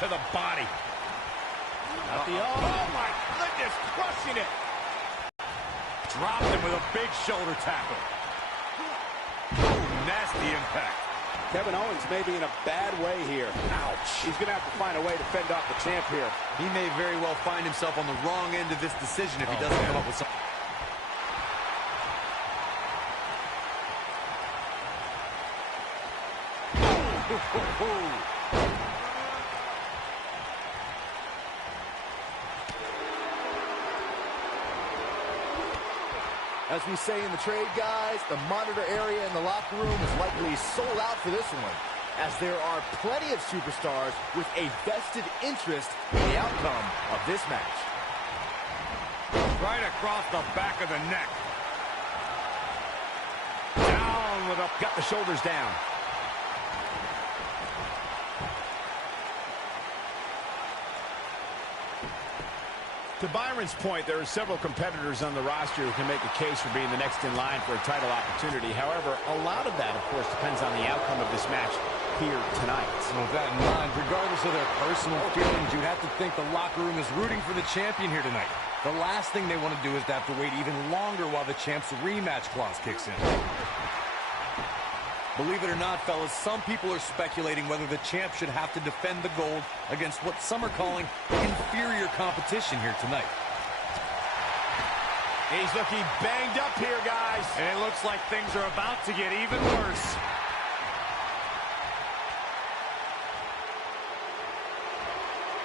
to the body. Oh, my goodness, crushing it. Dropped him with a big shoulder tackle. Nasty impact. Kevin Owens may be in a bad way here. Ouch. He's going to have to find a way to fend off the champ here. He may very well find himself on the wrong end of this decision if he doesn't come up with something. As we say in the trade, guys, the monitor area in the locker room is likely sold out for this one, as there are plenty of superstars with a vested interest in the outcome of this match. Right across the back of the neck. Down with a... Got the shoulders down. To Byron's point, there are several competitors on the roster who can make a case for being the next in line for a title opportunity. However, a lot of that, of course, depends on the outcome of this match here tonight. So with that in mind, regardless of their personal feelings, you'd have to think the locker room is rooting for the champion here tonight. The last thing they want to do is to have to wait even longer while the champ's rematch clause kicks in. Believe it or not, fellas, some people are speculating whether the champ should have to defend the gold against what some are calling inferior competition here tonight. He's looking banged up here, guys. And it looks like things are about to get even worse.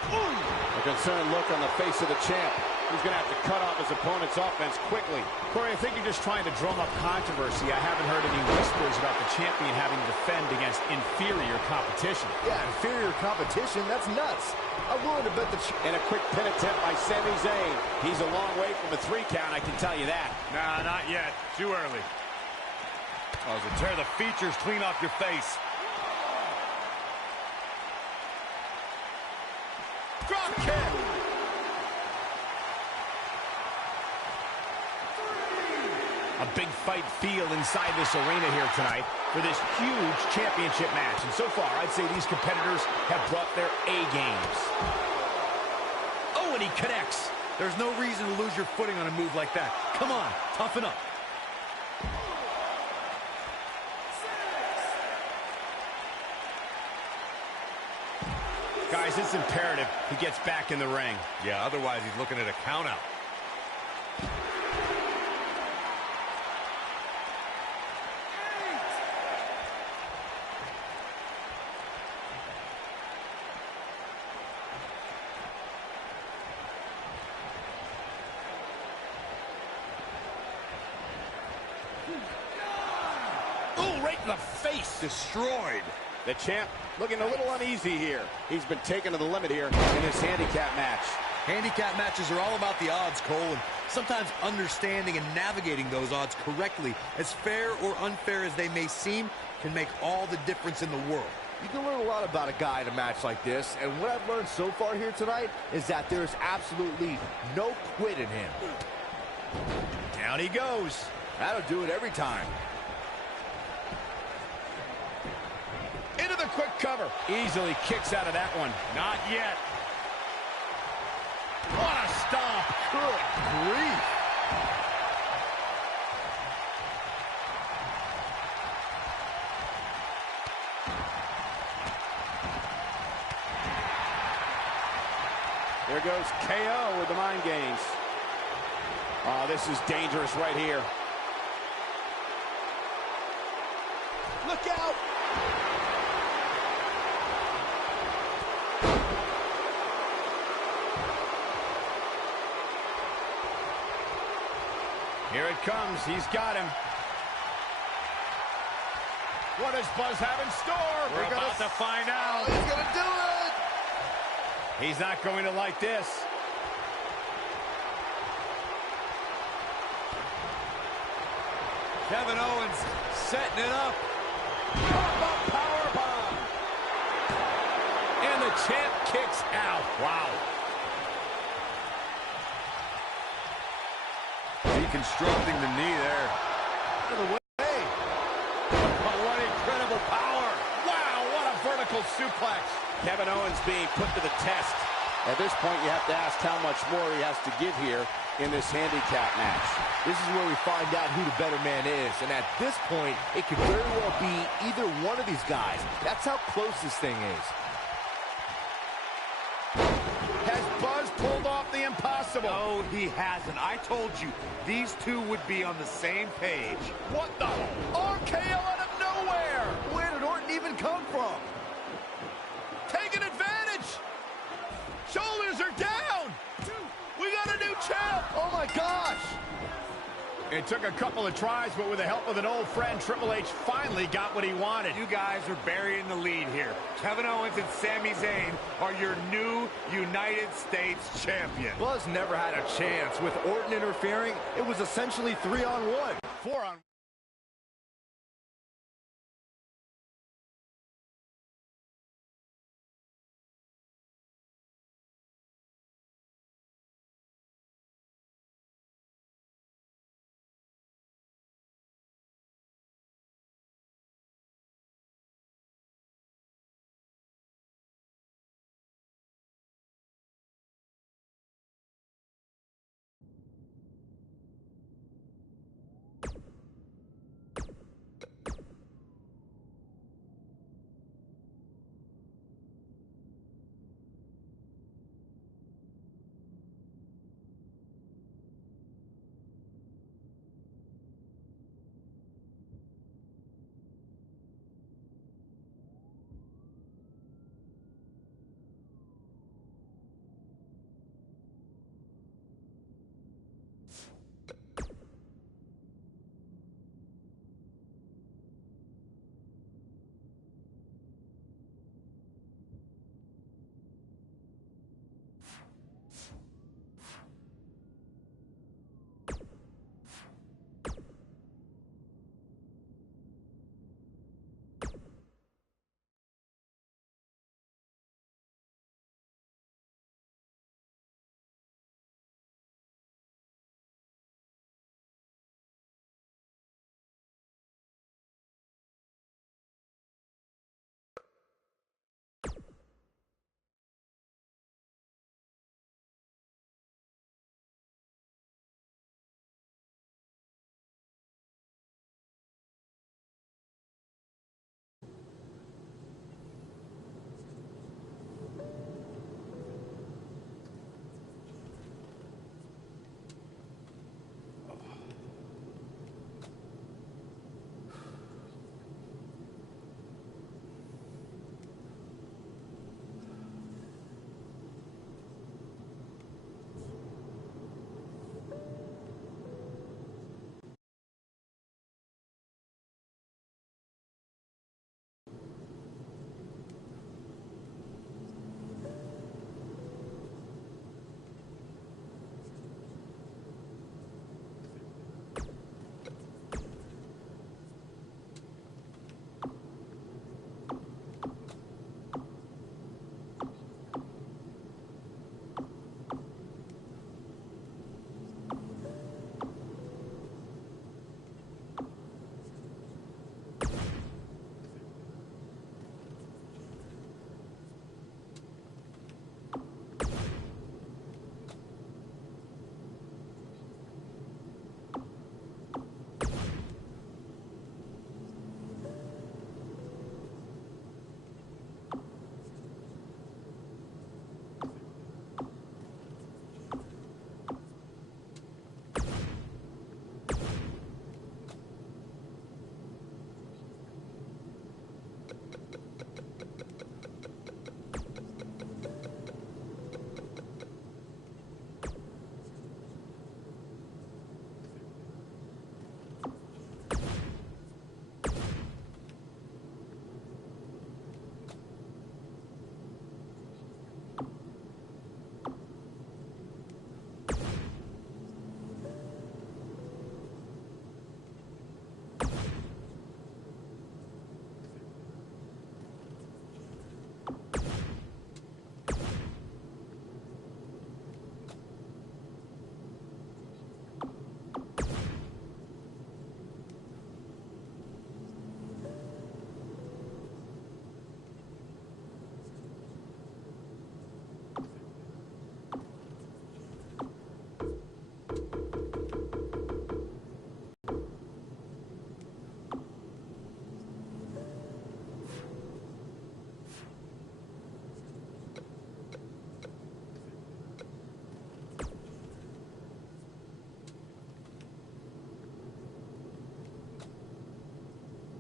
A concerned look on the face of the champ. He's going to have to cut off his opponent's offense quickly. Corey, I think you're just trying to drum up controversy. I haven't heard any whispers about the champion having to defend against inferior competition. Yeah, inferior competition? That's nuts. I'm willing to bet the... And a quick pin attempt by Sami Zayn. He's a long way from a 3 count, I can tell you that. Nah, not yet. Too early. Oh, to tear the features clean off your face. Drop kick! A big fight feel inside this arena here tonight for this huge championship match. And so far, I'd say these competitors have brought their A games. Oh, and he connects. There's no reason to lose your footing on a move like that. Come on, toughen up. Guys, it's imperative he gets back in the ring. Yeah, otherwise he's looking at a count out. Oh, right in the face. Destroyed. The champ looking a little uneasy here. He's been taken to the limit here in this handicap match. Handicap matches are all about the odds, Cole, and sometimes understanding and navigating those odds correctly, as fair or unfair as they may seem, can make all the difference in the world. You can learn a lot about a guy in a match like this, and what I've learned so far here tonight is that there's absolutely no quit in him. Down he goes. That'll do it every time. Into the quick cover. Easily kicks out of that one. Not yet. What a stomp. Good grief. There goes KO with the mind games. Oh, this is dangerous right here. Look out! Here it comes. He's got him. What does Buzz have in store? We're about to find out. Oh, he's going to do it! He's not going to like this. Kevin Owens setting it up. Powerbomb. And the champ kicks out. Wow. Deconstructing the knee there. Out of the way. Oh, what incredible power. Wow, what a vertical suplex. Kevin Owens being put to the test. At this point, you have to ask how much more he has to give here in this handicap match. This is where we find out who the better man is. And at this point, it could very well be either one of these guys. That's how close this thing is. Has Buzz pulled off the impossible? No, he hasn't. I told you, these two would be on the same page. What the? RKO out of nowhere! Where did Orton even come from? Taking advantage! Shoulders are down! We got a new champ! Oh my gosh! It took a couple of tries, but with the help of an old friend, Triple H finally got what he wanted. You guys are burying the lead here. Kevin Owens and Sami Zayn are your new United States champion. Buzz never had a chance. With Orton interfering, it was essentially 3-on-1. 4-on-1.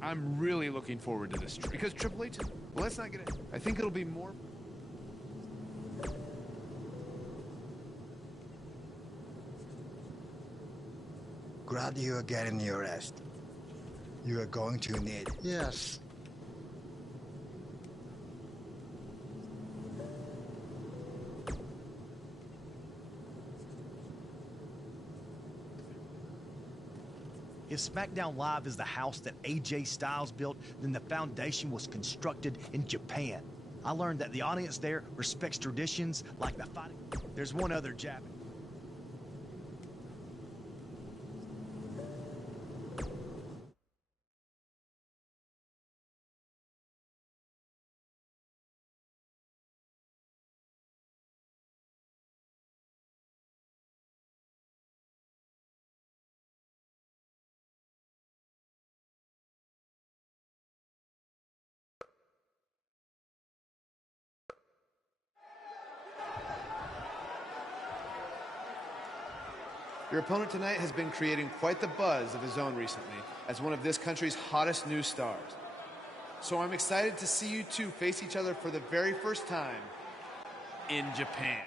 I'm really looking forward to this because Triple H, well, let's not get it. I think it'll be more. Glad you are getting your rest. You are going to need. Yes. If SmackDown Live is the house that AJ Styles built, then the foundation was constructed in Japan. I learned that the audience there respects traditions like the fighting. There's one other Japanese. Your opponent tonight has been creating quite the buzz of his own recently as one of this country's hottest new stars. So I'm excited to see you two face each other for the very first time in Japan.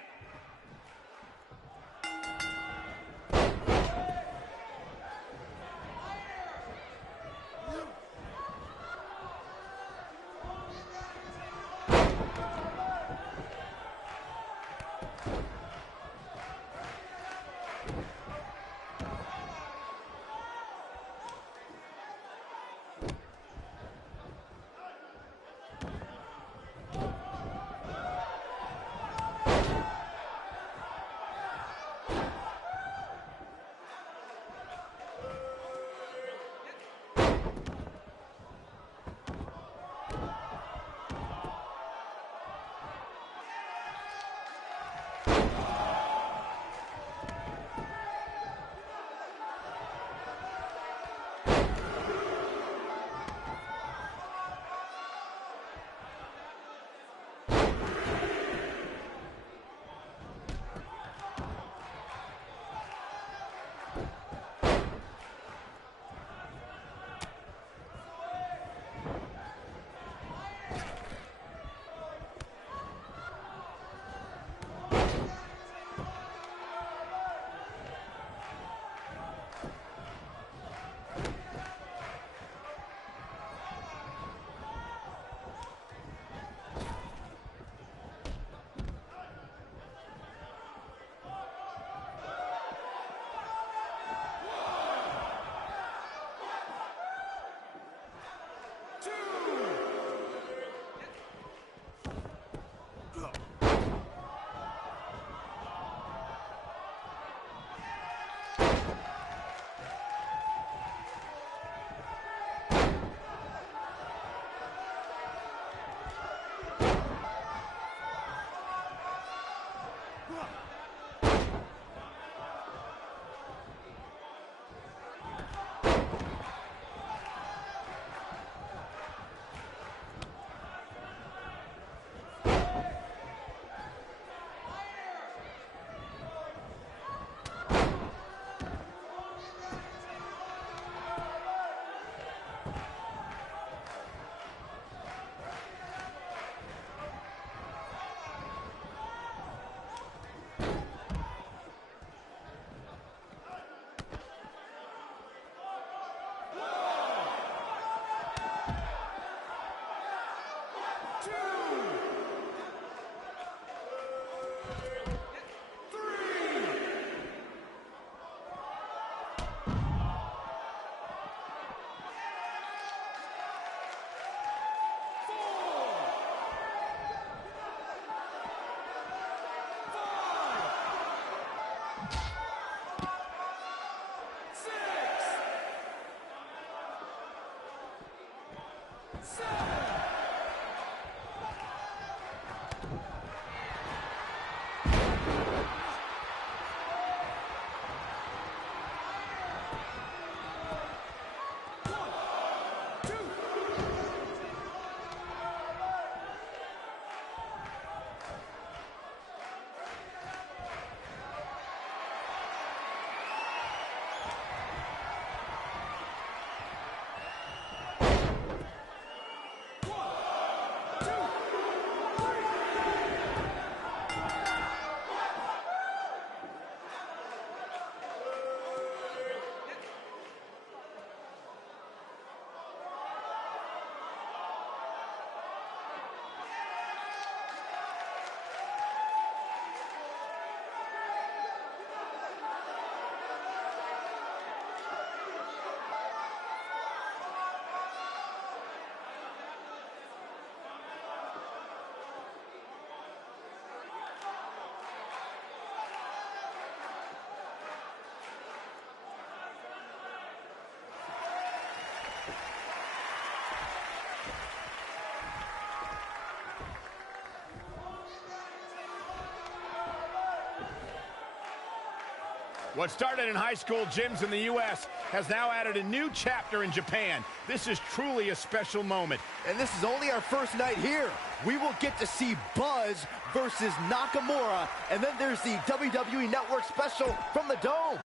What started in high school gyms in the U.S. has now added a new chapter in Japan. This is truly a special moment. And this is only our first night here. We will get to see Buzz versus Nakamura, and then there's the WWE Network special from the Dome.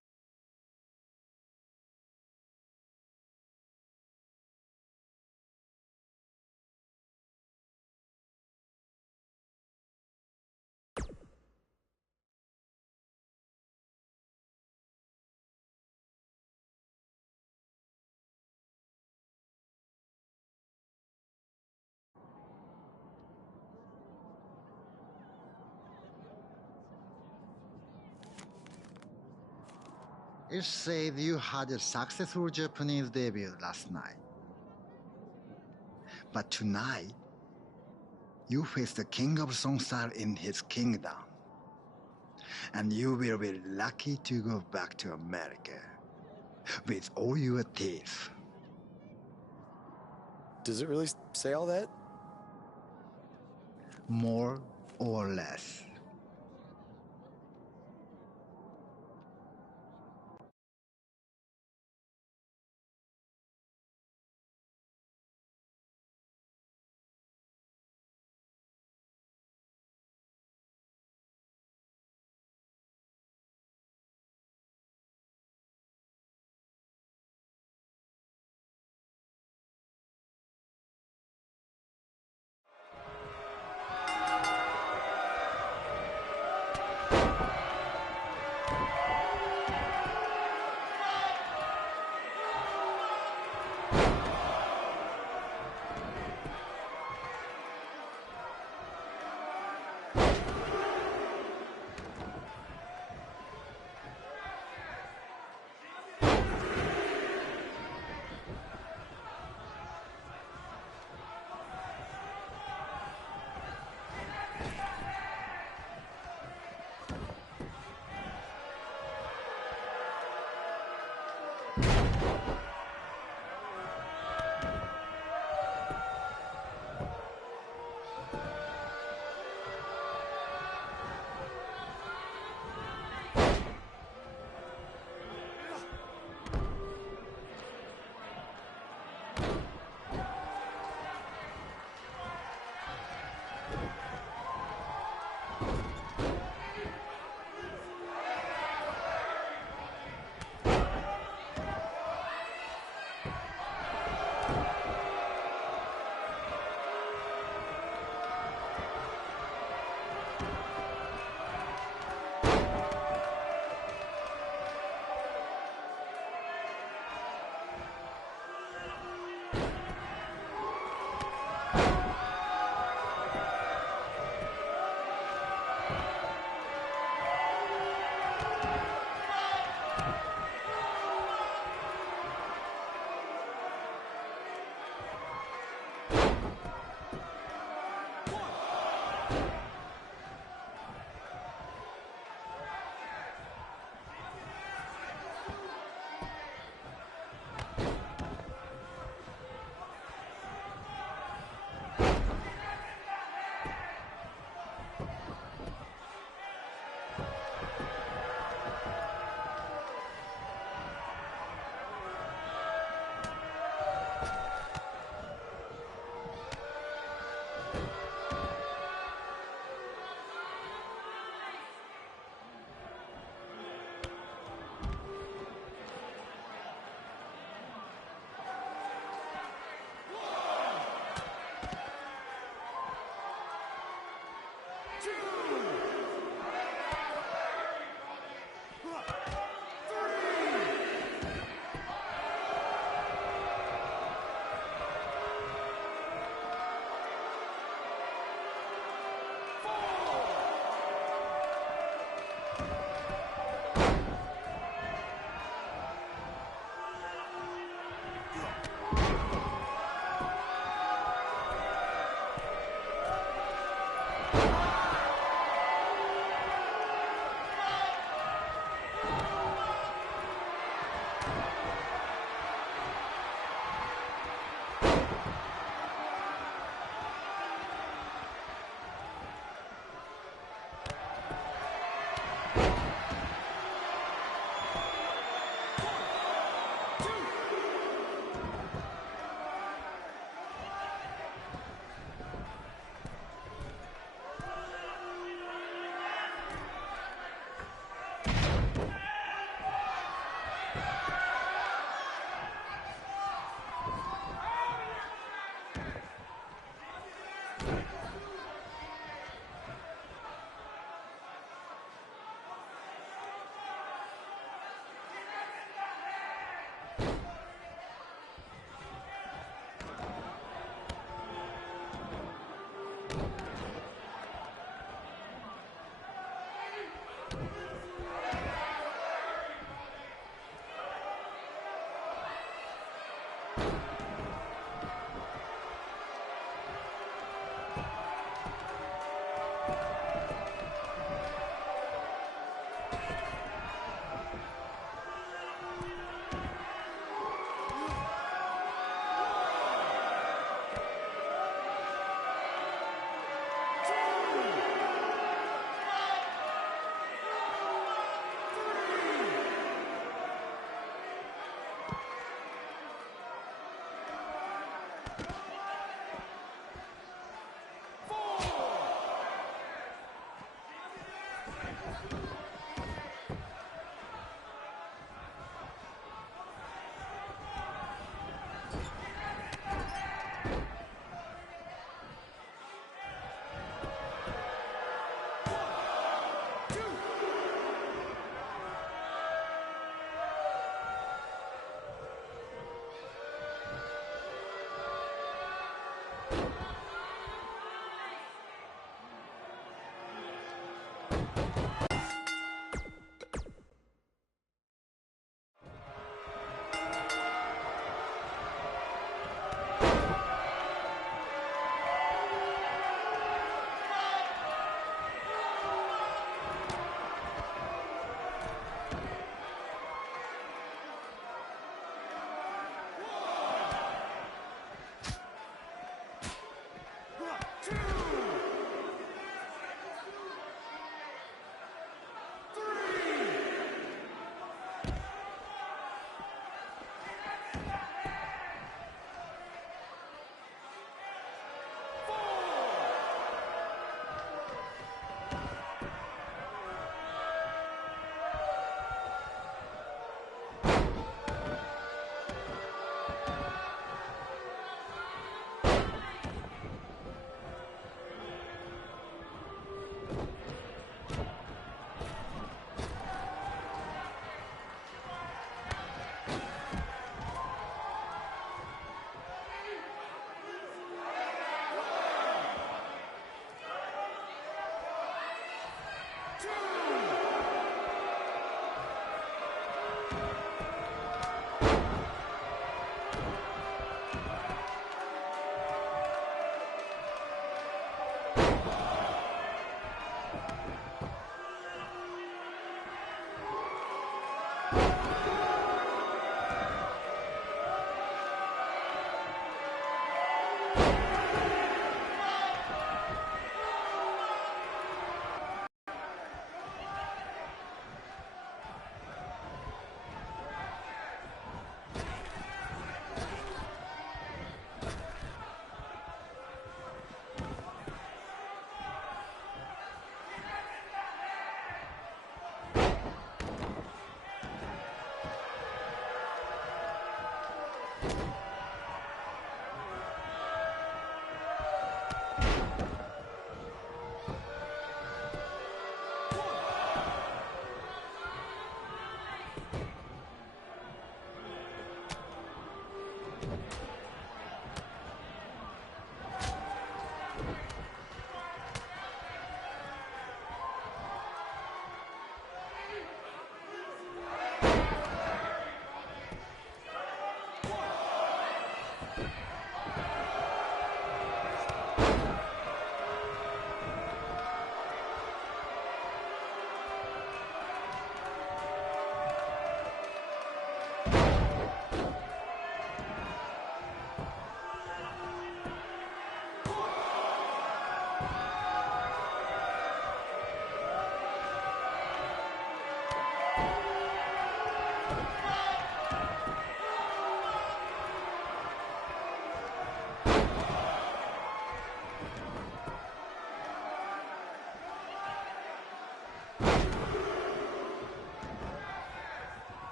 It said you had a successful Japanese debut last night. But tonight, you face the king of Songstyle in his kingdom. And you will be lucky to go back to America with all your teeth. Does it really say all that? More or less.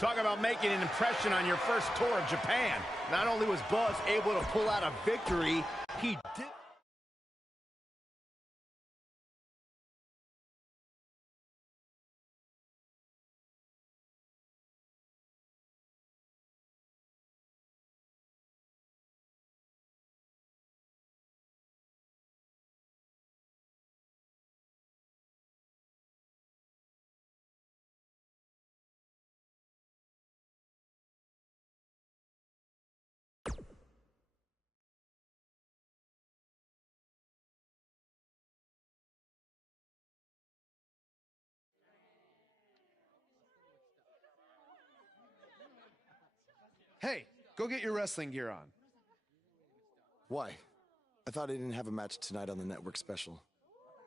Talk about making an impression on your first tour of Japan. Not only was Buzz able to pull out a victory, he did... Hey, go get your wrestling gear on. Why? I thought I didn't have a match tonight on the network special.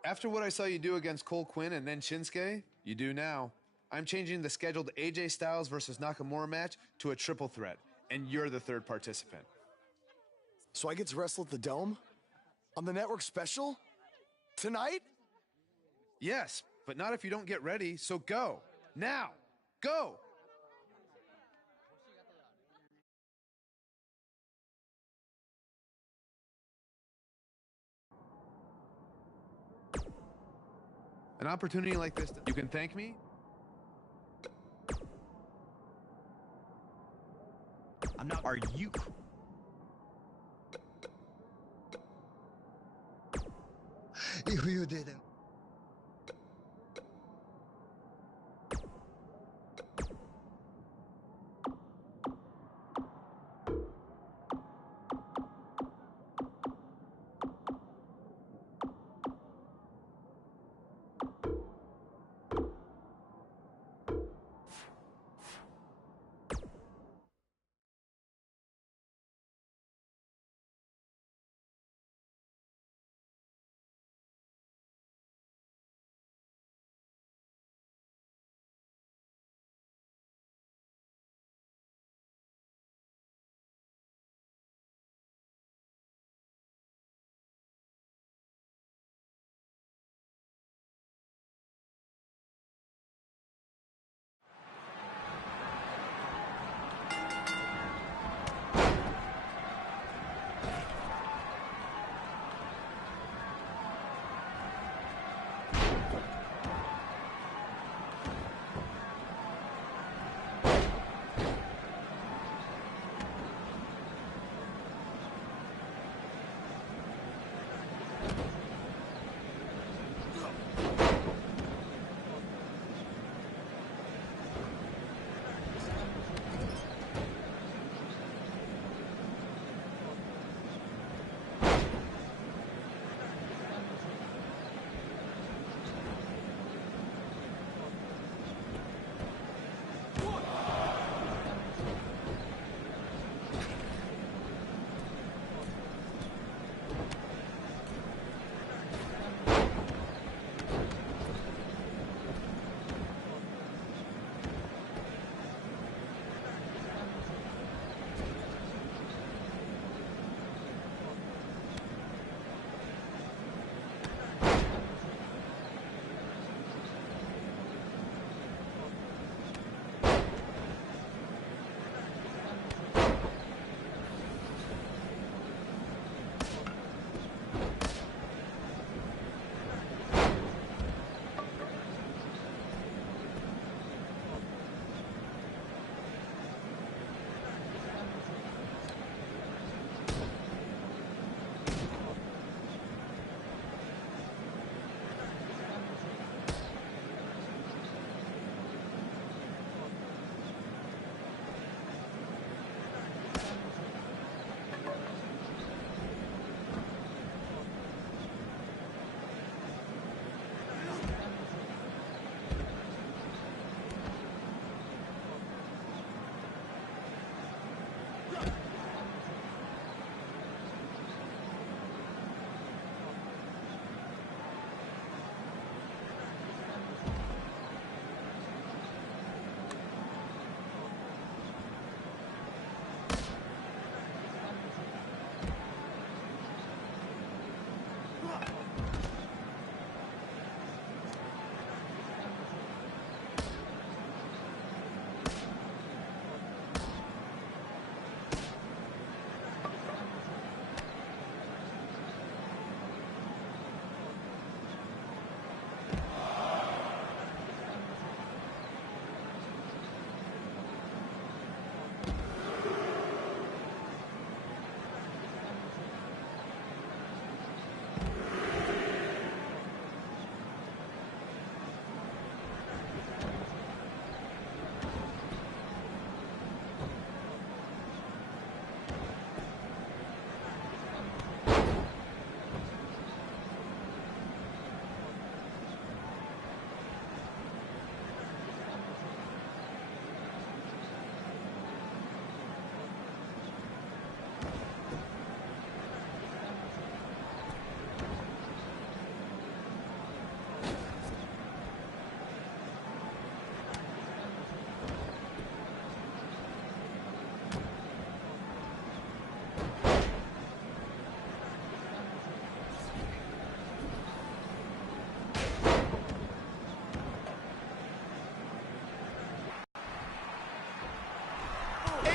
After what I saw you do against Cole Quinn and then Shinsuke, you do now. I'm changing the scheduled AJ Styles versus Nakamura match to a triple threat, and you're the third participant. So I get to wrestle at the Dome? On the network special? Tonight? Yes, but not if you don't get ready, so go. Now. Go! An opportunity like this, you can thank me? I'm not. Are you? If you didn't.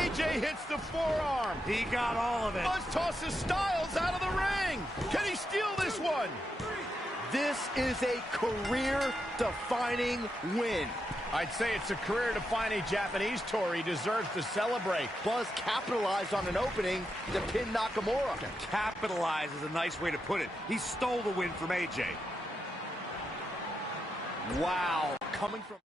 AJ hits the forearm. He got all of it. Buzz tosses Styles out of the ring. Can he steal this one? This is a career-defining win. I'd say it's a career-defining Japanese tour. He deserves to celebrate. Buzz capitalized on an opening to pin Nakamura. Capitalize is a nice way to put it. He stole the win from AJ. Wow. Coming from...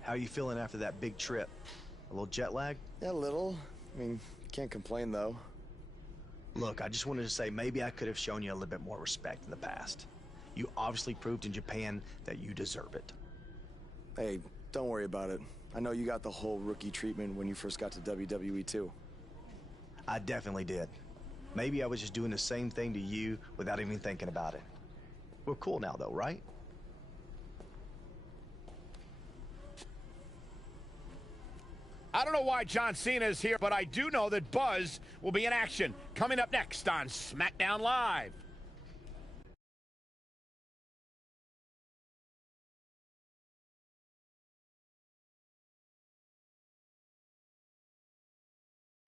How are you feeling after that big trip? A little jet lag? Yeah, a little. I mean, can't complain, though. Look, I just wanted to say maybe I could have shown you a little bit more respect in the past. You obviously proved in Japan that you deserve it. Hey, don't worry about it. I know you got the whole rookie treatment when you first got to WWE, too. I definitely did. Maybe I was just doing the same thing to you without even thinking about it. We're cool now, though, right? I don't know why John Cena is here, but I do know that Buzz will be in action. Coming up next on SmackDown Live.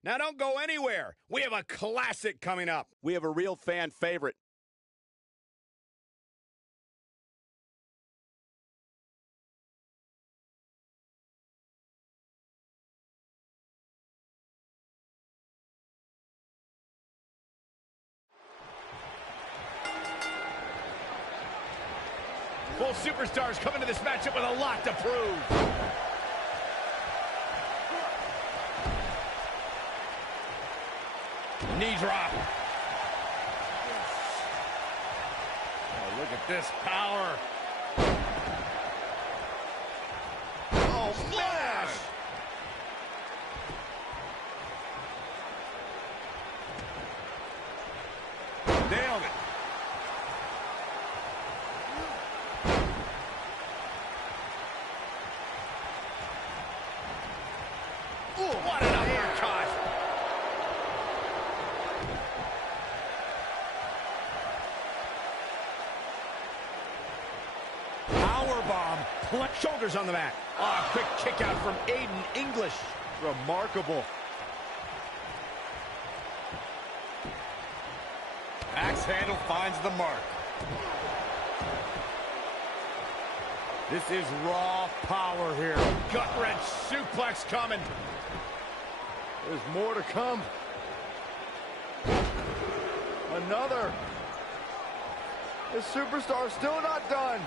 Now don't go anywhere. We have a classic coming up. We have a real fan favorite. Both superstars come into this matchup with a lot to prove. Knee drop. Oh, look at this power. Oh, smash! Nailed it. Ooh, what an uppercut! Powerbomb. Shoulders on the mat. Oh, quick kick out from Aiden English. Remarkable. Axe handle finds the mark. This is raw power here. Gut-wrench suplex coming. There's more to come. Another. The superstar's still not done.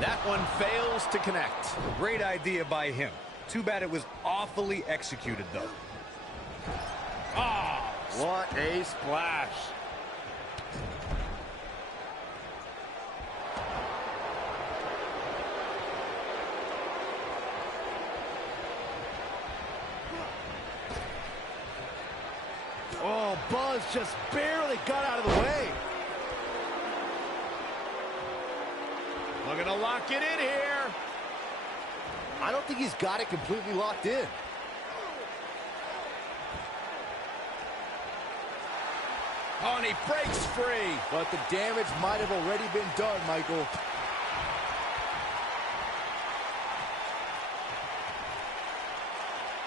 That one fails to connect. Great idea by him. Too bad it was awfully executed, though. Oh, what a splash. Buzz just barely got out of the way. Looking to lock it in here. I don't think he's got it completely locked in. Oh, and he breaks free. But the damage might have already been done, Michael.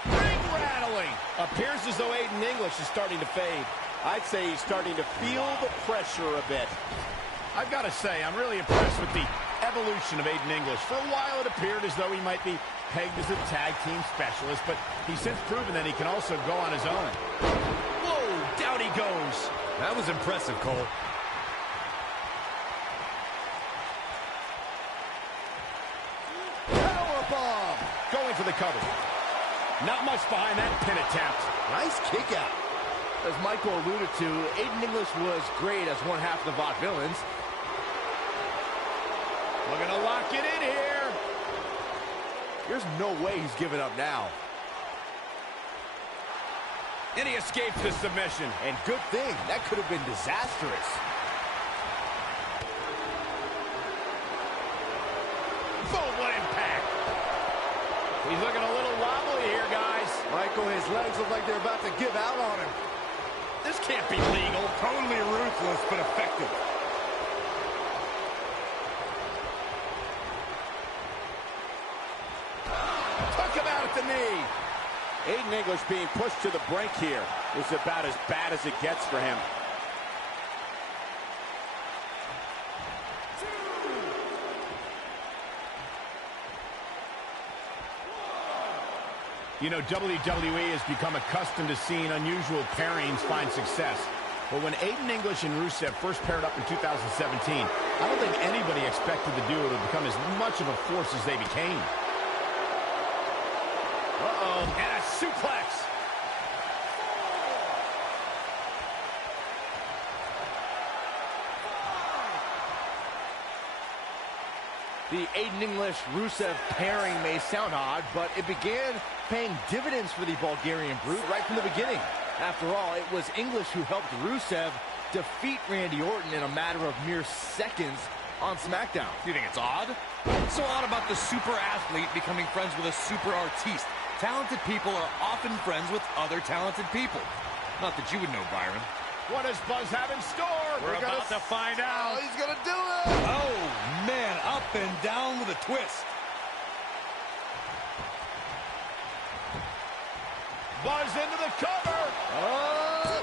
Ring rattling. Appears as though Aiden English is starting to fade. I'd say he's starting to feel the pressure a bit. I've got to say, I'm really impressed with the evolution of Aiden English. For a while, it appeared as though he might be pegged as a tag team specialist, but he's since proven that he can also go on his own. Whoa, down he goes. That was impressive, Cole. Powerbomb! Going for the cover. Not much behind that pin attempt. Nice kick out. As Michael alluded to, Aiden English was great as one half of the Vaudevillains. Looking to lock it in here. There's no way he's giving up now. And he escapes the submission. And good thing, that could have been disastrous. Boom, what impact. He's looking a little wobbly here, guys. Michael, his legs look like they're about to give out on him. This can't be legal. Totally ruthless, but effective. Took him out at the knee. Aiden English being pushed to the brink here is about as bad as it gets for him. You know, WWE has become accustomed to seeing unusual pairings find success. But when Aiden English and Rusev first paired up in 2017, I don't think anybody expected the duo to become as much of a force as they became. Uh-oh, and a suplex. The Aiden English-Rusev pairing may sound odd, but it began paying dividends for the Bulgarian Brute right from the beginning. After all, it was English who helped Rusev defeat Randy Orton in a matter of mere seconds on SmackDown. You think it's odd? What's so odd about the super athlete becoming friends with a super artiste? Talented people are often friends with other talented people. Not that you would know, Byron. What does Buzz have in store? We're about to find out. Oh, he's gonna do it! Oh, man, up and down with a twist. Buzz into the cover. Oh!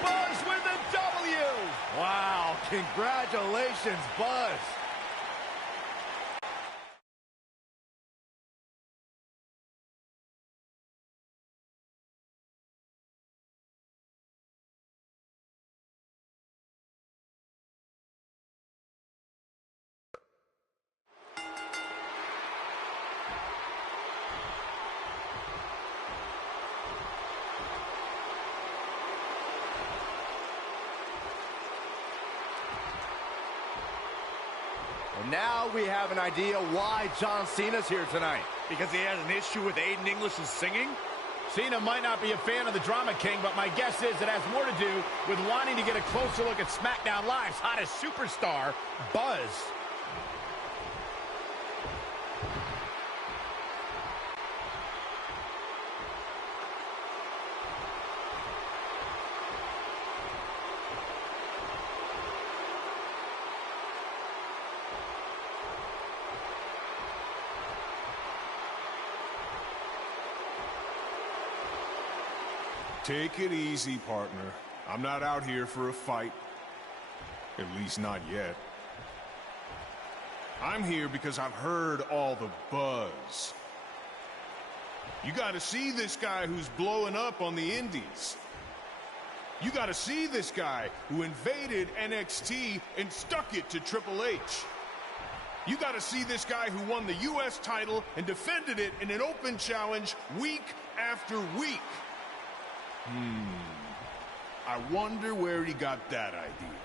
Buzz with the W. Wow, congratulations, Buzz. And now we have an idea why John Cena's here tonight. Because he has an issue with Aiden English's singing? Cena might not be a fan of the Drama King, but my guess is it has more to do with wanting to get a closer look at SmackDown Live's hottest superstar, Buzz. Take it easy, partner. I'm not out here for a fight. At least not yet. I'm here because I've heard all the buzz. You gotta see this guy who's blowing up on the indies. You gotta see this guy who invaded NXT and stuck it to Triple H. You gotta see this guy who won the US title and defended it in an open challenge week after week. I wonder where he got that idea.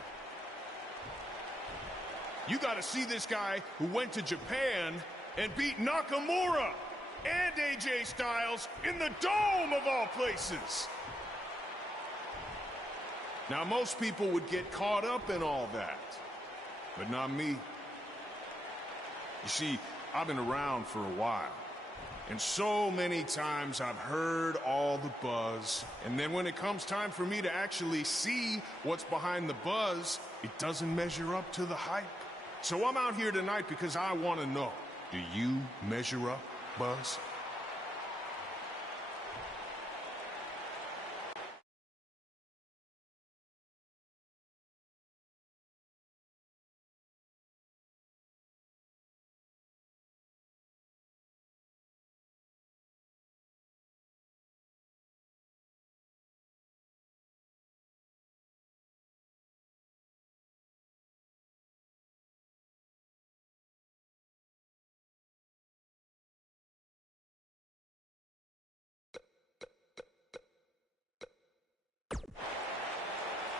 You gotta see this guy who went to Japan and beat Nakamura and AJ Styles in the Dome of all places. Now, most people would get caught up in all that, but not me. You see, I've been around for a while, and so many times I've heard all the buzz, and then when it comes time for me to actually see what's behind the buzz, it doesn't measure up to the hype. So I'm out here tonight because I want to know, do you measure up, Buzz?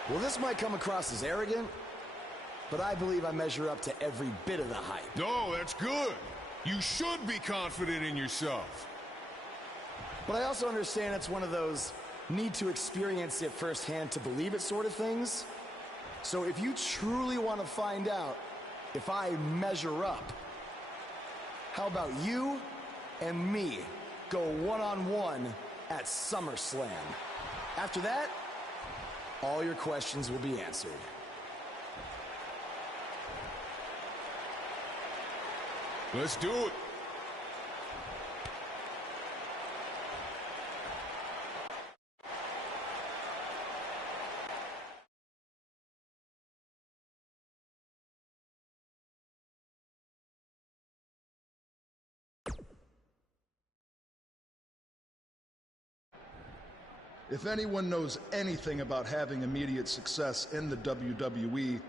Well, this might come across as arrogant, but I believe I measure up to every bit of the hype. No, that's good. You should be confident in yourself. But I also understand it's one of those need to experience it firsthand to believe it sort of things. So if you truly want to find out if I measure up, how about you and me go one-on-one at SummerSlam? After that, all your questions will be answered. Let's do it. If anyone knows anything about having immediate success in the WWE,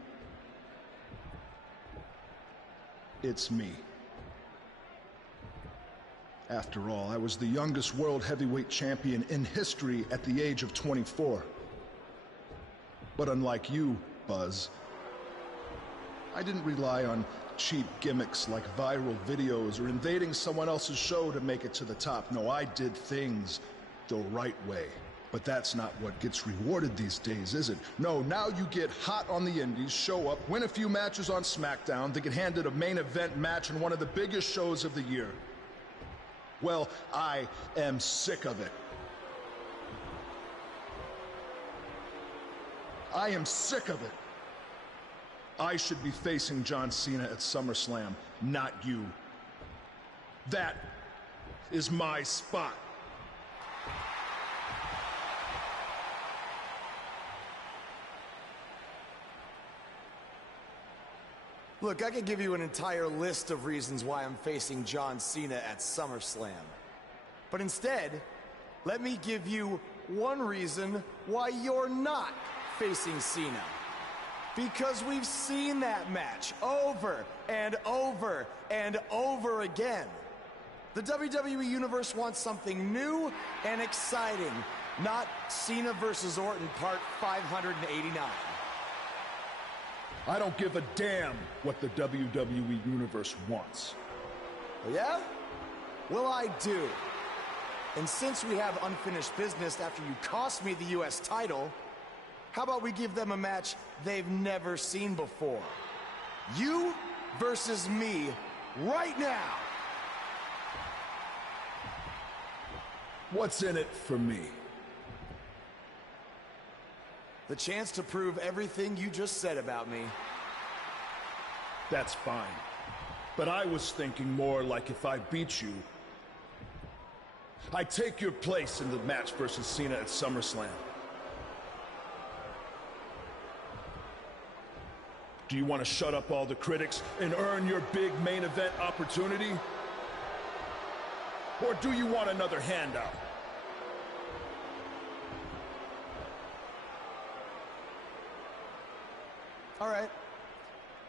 it's me. After all, I was the youngest world heavyweight champion in history at the age of 24. But unlike you, Buzz, I didn't rely on cheap gimmicks like viral videos or invading someone else's show to make it to the top. No, I did things the right way. But that's not what gets rewarded these days, is it? No, now you get hot on the indies, show up, win a few matches on SmackDown, then get handed a main event match in one of the biggest shows of the year. Well, I am sick of it. I am sick of it. I should be facing John Cena at SummerSlam, not you. That is my spot. Look, I could give you an entire list of reasons why I'm facing John Cena at SummerSlam. But instead, let me give you one reason why you're not facing Cena. Because we've seen that match over and over and over again. The WWE Universe wants something new and exciting, not Cena versus Orton Part 589. I don't give a damn what the WWE Universe wants. Yeah? Well, I do. And since we have unfinished business after you cost me the US title, how about we give them a match they've never seen before? You versus me right now. What's in it for me? The chance to prove everything you just said about me. That's fine. But I was thinking more like if I beat you, I take your place in the match versus Cena at SummerSlam. Do you want to shut up all the critics and earn your big main event opportunity? Or do you want another handout? All right.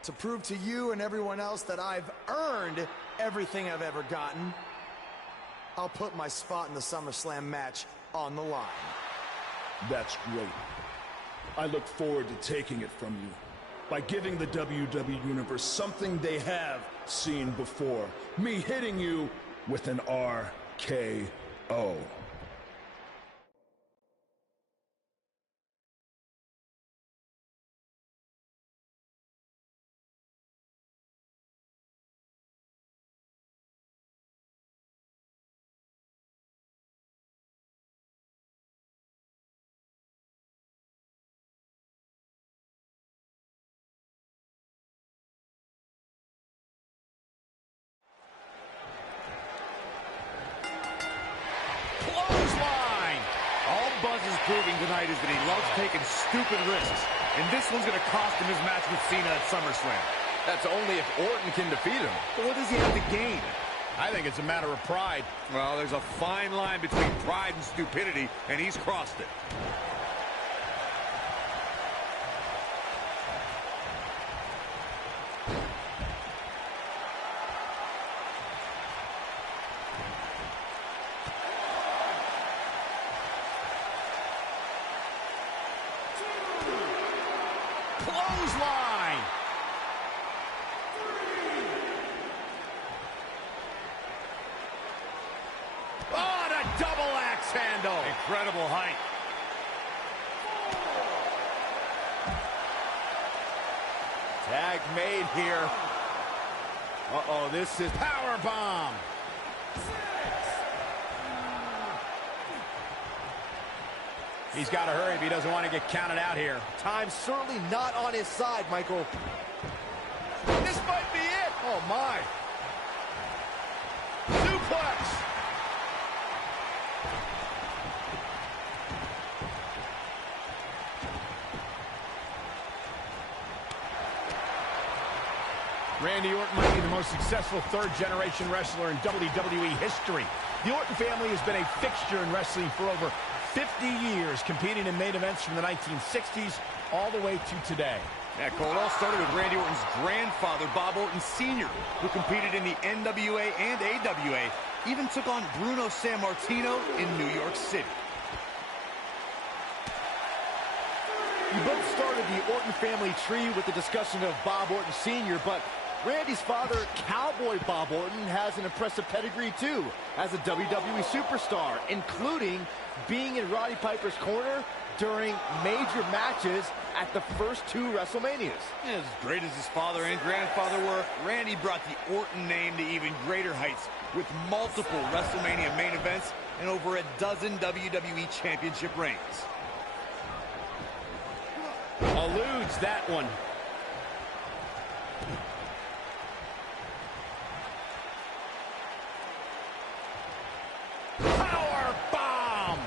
To prove to you and everyone else that I've earned everything I've ever gotten, I'll put my spot in the SummerSlam match on the line. That's great. I look forward to taking it from you by giving the WWE Universe something they have seen before. Me hitting you with an RKO. proving tonight is that he loves taking stupid risks. And this one's going to cost him his match with Cena at SummerSlam. That's only if Orton can defeat him. But what does he have to gain? I think it's a matter of pride. Well, there's a fine line between pride and stupidity, and he's crossed it. Clothesline. Oh, and a double axe handle. Incredible height. Tag made here. Uh-oh, this is Power bomb. He's got to hurry if he doesn't want to get counted out here. time certainly not on his side, Michael. This might be it. Oh, my. Suplex. Randy Orton might be the most successful third-generation wrestler in WWE history. The Orton family has been a fixture in wrestling for over 50 years, competing in main events from the 1960s all the way to today. Yeah, Cole, it all started with Randy Orton's grandfather, Bob Orton Sr., who competed in the NWA and AWA, even took on Bruno Sammartino in New York City. You both started the Orton family tree with the discussion of Bob Orton Sr., but Randy's father, Cowboy Bob Orton, has an impressive pedigree, too, as a WWE superstar, including being in Roddy Piper's corner during major matches at the first two WrestleManias. As great as his father and grandfather were, Randy brought the Orton name to even greater heights with multiple WrestleMania main events and over a dozen WWE Championship reigns. Eludes that one. Power bomb.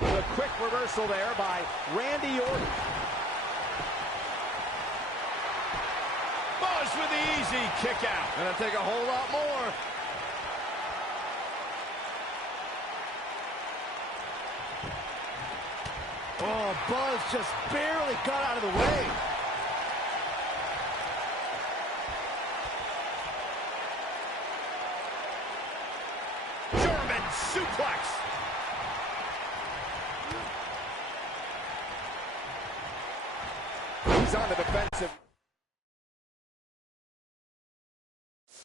The quick reversal there by Randy Orton. Buzz with the easy kick out. Gonna take a whole lot more. Oh, Buzz just barely got out of the way. German suplex. He's on the defensive.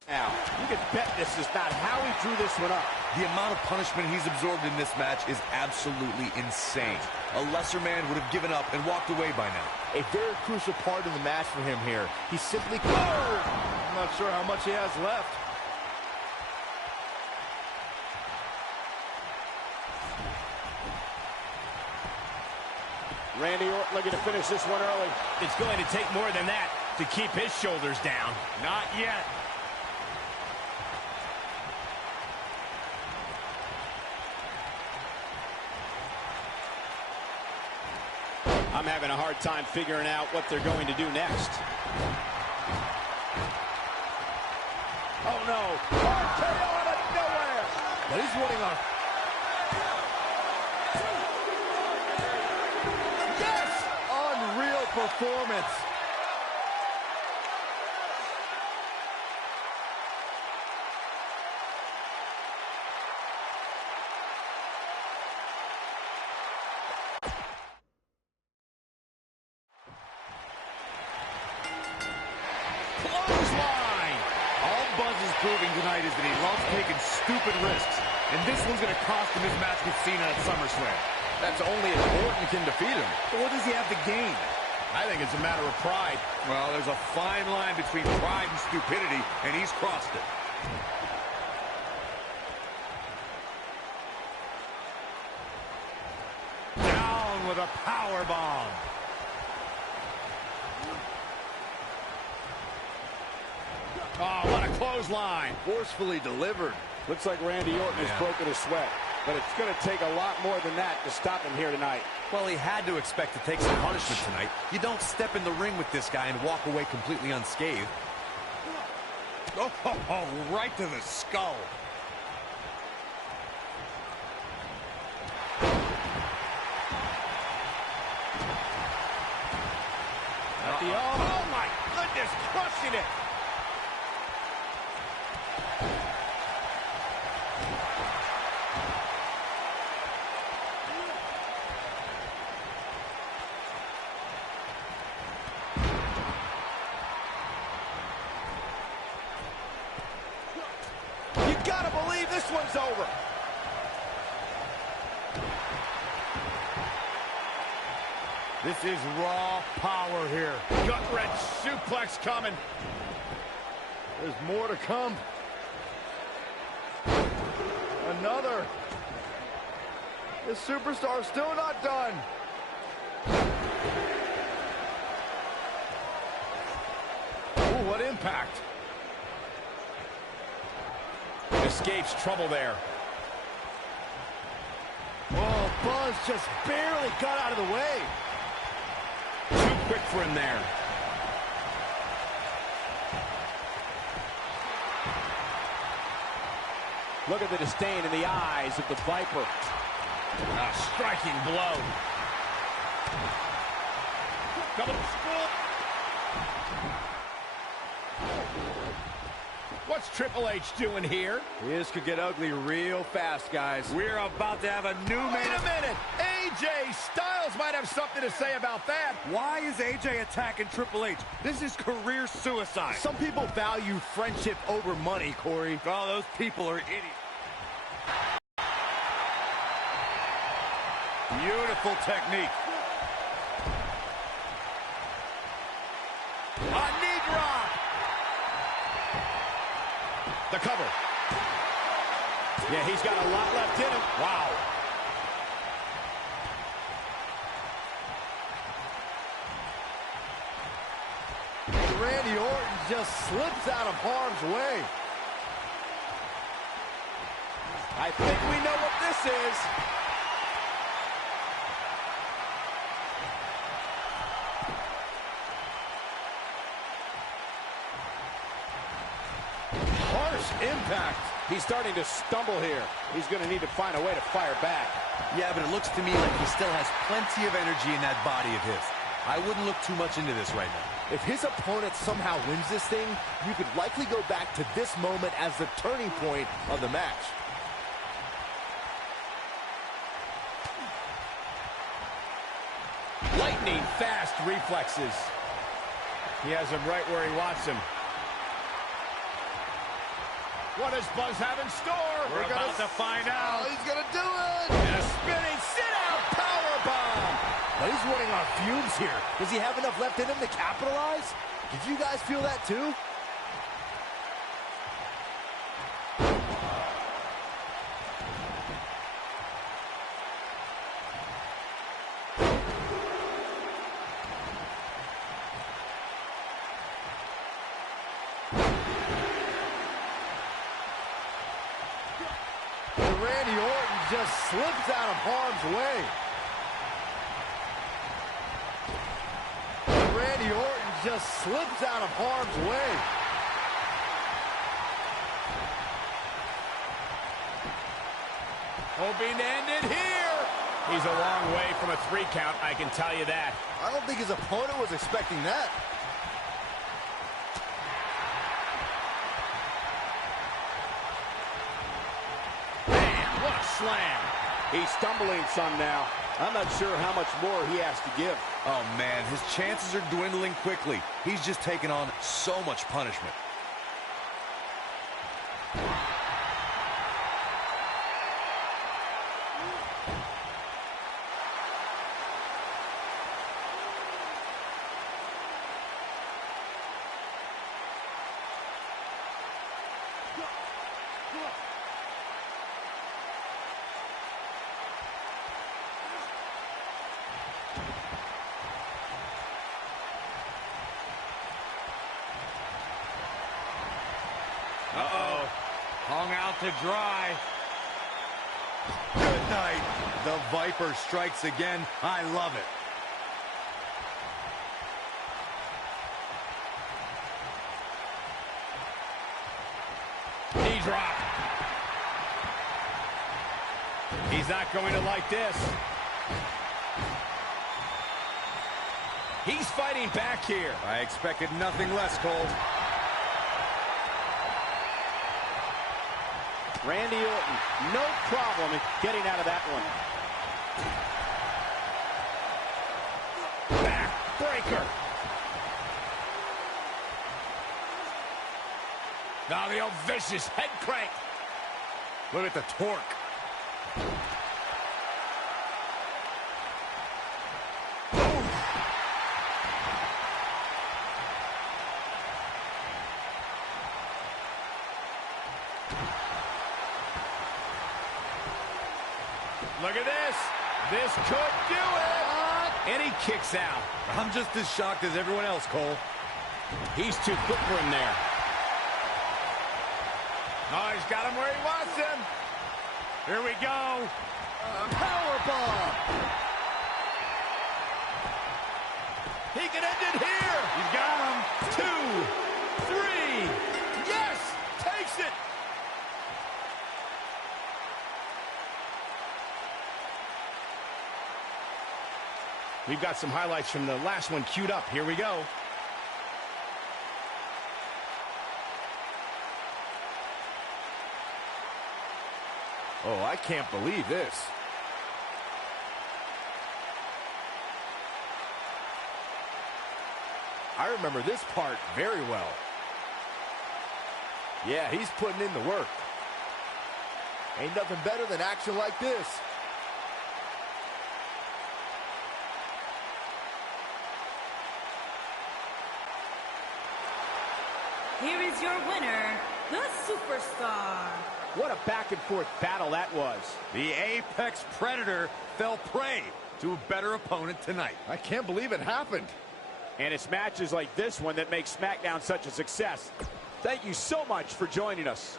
Now, you can bet this is not how he drew this one up. The amount of punishment he's absorbed in this match is absolutely insane. A lesser man would have given up and walked away by now. A very crucial part in the match for him here. He simply... I'm not sure how much he has left. Randy Orton looking to finish this one early. It's going to take more than that to keep his shoulders down. Not yet. I'm having a hard time figuring out what they're going to do next. Oh, no. RKO out of nowhere. But he's running on. Yes! Unreal performance. Clothesline. All Buzz is proving tonight is that he loves taking stupid risks. And this one's going to cost him his match with Cena at SummerSlam. That's only if Orton can defeat him. But what does he have to gain? I think it's a matter of pride. Well, there's a fine line between pride and stupidity, and he's crossed it. Down with a power bomb. Oh, what a clothesline. Forcefully delivered. Looks like Randy Orton has broken a sweat, but it's going to take a lot more than that to stop him here tonight. Well, he had to expect to take some punishment tonight. You don't step in the ring with this guy and walk away completely unscathed. Oh, right to the skull. Oh my goodness, crushing it. You gotta believe this one's over. This is raw power here. Gut-wrench suplex coming. There's more to come. Another. This superstar is still not done. Ooh, what impact. Escapes trouble there. Oh, Buzz just barely got out of the way. Too quick for him there. Look at the disdain in the eyes of the Viper. A striking blow. Double school. What's Triple H doing here? This could get ugly real fast, guys. We're about to have a new Wait a minute. AJ Styles might have something to say about that. Why is AJ attacking Triple H? This is career suicide. Some people value friendship over money, Corey. Oh, those people are idiots. Beautiful technique. A knee drop. The cover. Yeah, he's got a lot left in him. Wow. Randy Orton just slips out of harm's way. I think we know what this is. Impact. He's starting to stumble here. He's going to need to find a way to fire back. Yeah, but it looks to me like he still has plenty of energy in that body of his. I wouldn't look too much into this right now. If his opponent somehow wins this thing, you could likely go back to this moment as the turning point of the match. Lightning fast reflexes. He has him right where he wants him. What does Buzz have in store? We're about to find out. Oh, he's gonna do it! And a spinning sit-out powerbomb. But he's running on fumes here. Does he have enough left in him to capitalize? Did you guys feel that too? Randy Orton just slips out of harm's way. Randy Orton just slips out of harm's way. Hoping to end it here. He's a long way from a 3 count, I can tell you that. I don't think his opponent was expecting that. What a slam. He's stumbling some now. I'm not sure how much more he has to give. Oh, man, his chances are dwindling quickly. He's just taken on so much punishment. to dry. Good night. The Viper strikes again. I love it. Knee drop. He's not going to like this. He's fighting back here. I expected nothing less, Cole. Randy Orton, no problem in getting out of that one. Back breaker. Now the old vicious head crank. Look at the torque. Look at this. This could do it. And he kicks out. I'm just as shocked as everyone else, Cole. He's too quick for him there. Oh, he's got him where he wants him. Here we go. Powerbomb. He can end it here. He's got him. 2, 3. Yes, takes it. We've got some highlights from the last one queued up. Here we go. Oh, I can't believe this. I remember this part very well. Yeah, he's putting in the work. Ain't nothing better than action like this. Here is your winner, the Superstar. What a back-and-forth battle that was. The Apex Predator fell prey to a better opponent tonight. I can't believe it happened. And it's matches like this one that make SmackDown such a success. Thank you so much for joining us.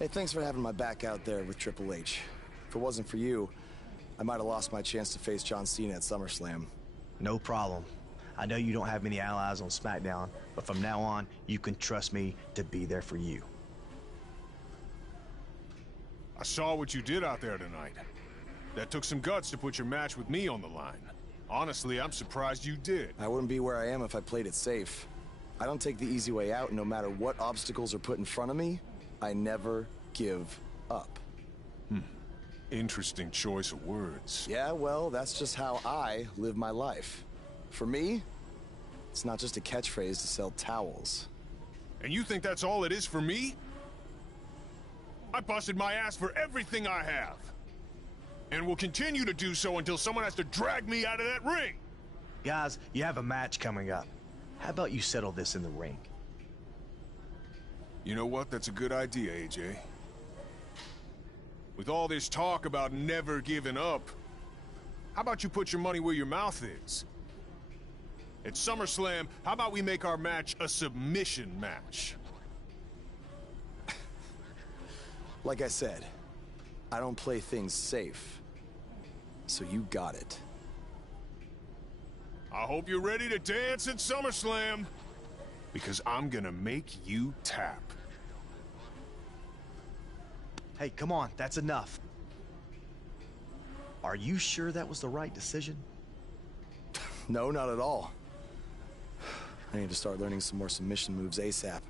Hey, thanks for having my back out there with Triple H. If it wasn't for you, I might have lost my chance to face John Cena at SummerSlam. No problem. I know you don't have many allies on SmackDown, but from now on, you can trust me to be there for you. I saw what you did out there tonight. That took some guts to put your match with me on the line. Honestly, I'm surprised you did. I wouldn't be where I am if I played it safe. I don't take the easy way out, no matter what obstacles are put in front of me. I never give up. Interesting choice of words. Yeah, well, that's just how I live my life. For me, it's not just a catchphrase to sell towels. And you think that's all it is for me? I busted my ass for everything I have. And will continue to do so until someone has to drag me out of that ring. Guys, you have a match coming up. How about you settle this in the ring? You know what? That's a good idea, AJ. With all this talk about never giving up, how about you put your money where your mouth is? At SummerSlam, how about we make our match a submission match? Like I said, I don't play things safe. So you got it. I hope you're ready to dance at SummerSlam, because I'm gonna make you tap. Hey, come on, that's enough. Are you sure that was the right decision? No, not at all. I need to start learning some more submission moves ASAP.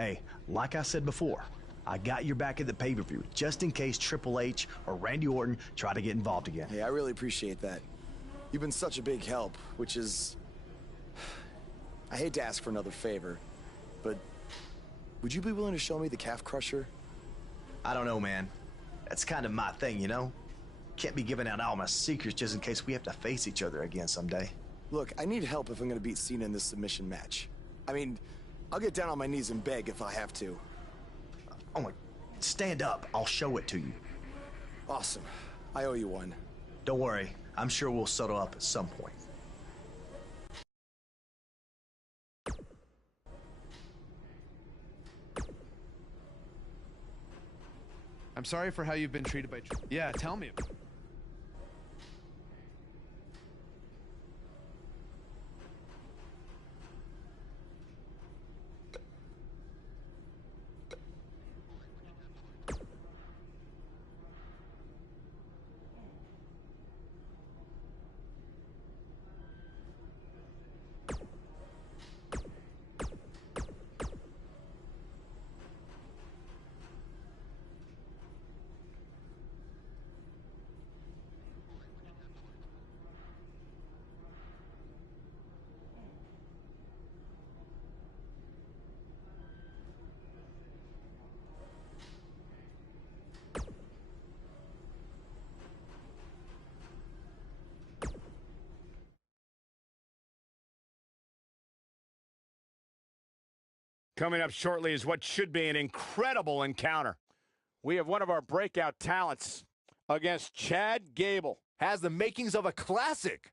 Hey, like I said before, I got your back at the pay-per-view, just in case Triple H or Randy Orton try to get involved again. Hey, I really appreciate that. You've been such a big help, which is... I hate to ask for another favor, but would you be willing to show me the calf crusher? I don't know, man. That's kind of my thing, you know? Can't be giving out all my secrets just in case we have to face each other again someday. Look, I need help if I'm gonna beat Cena in this submission match. I mean, I'll get down on my knees and beg if I have to. Oh my... Stand up. I'll show it to you. Awesome. I owe you one. Don't worry. I'm sure we'll settle up at some point. I'm sorry for how you've been treated by... Yeah, tell me. Coming up shortly is what should be an incredible encounter. We have one of our breakout talents against Chad Gable. Has the makings of a classic.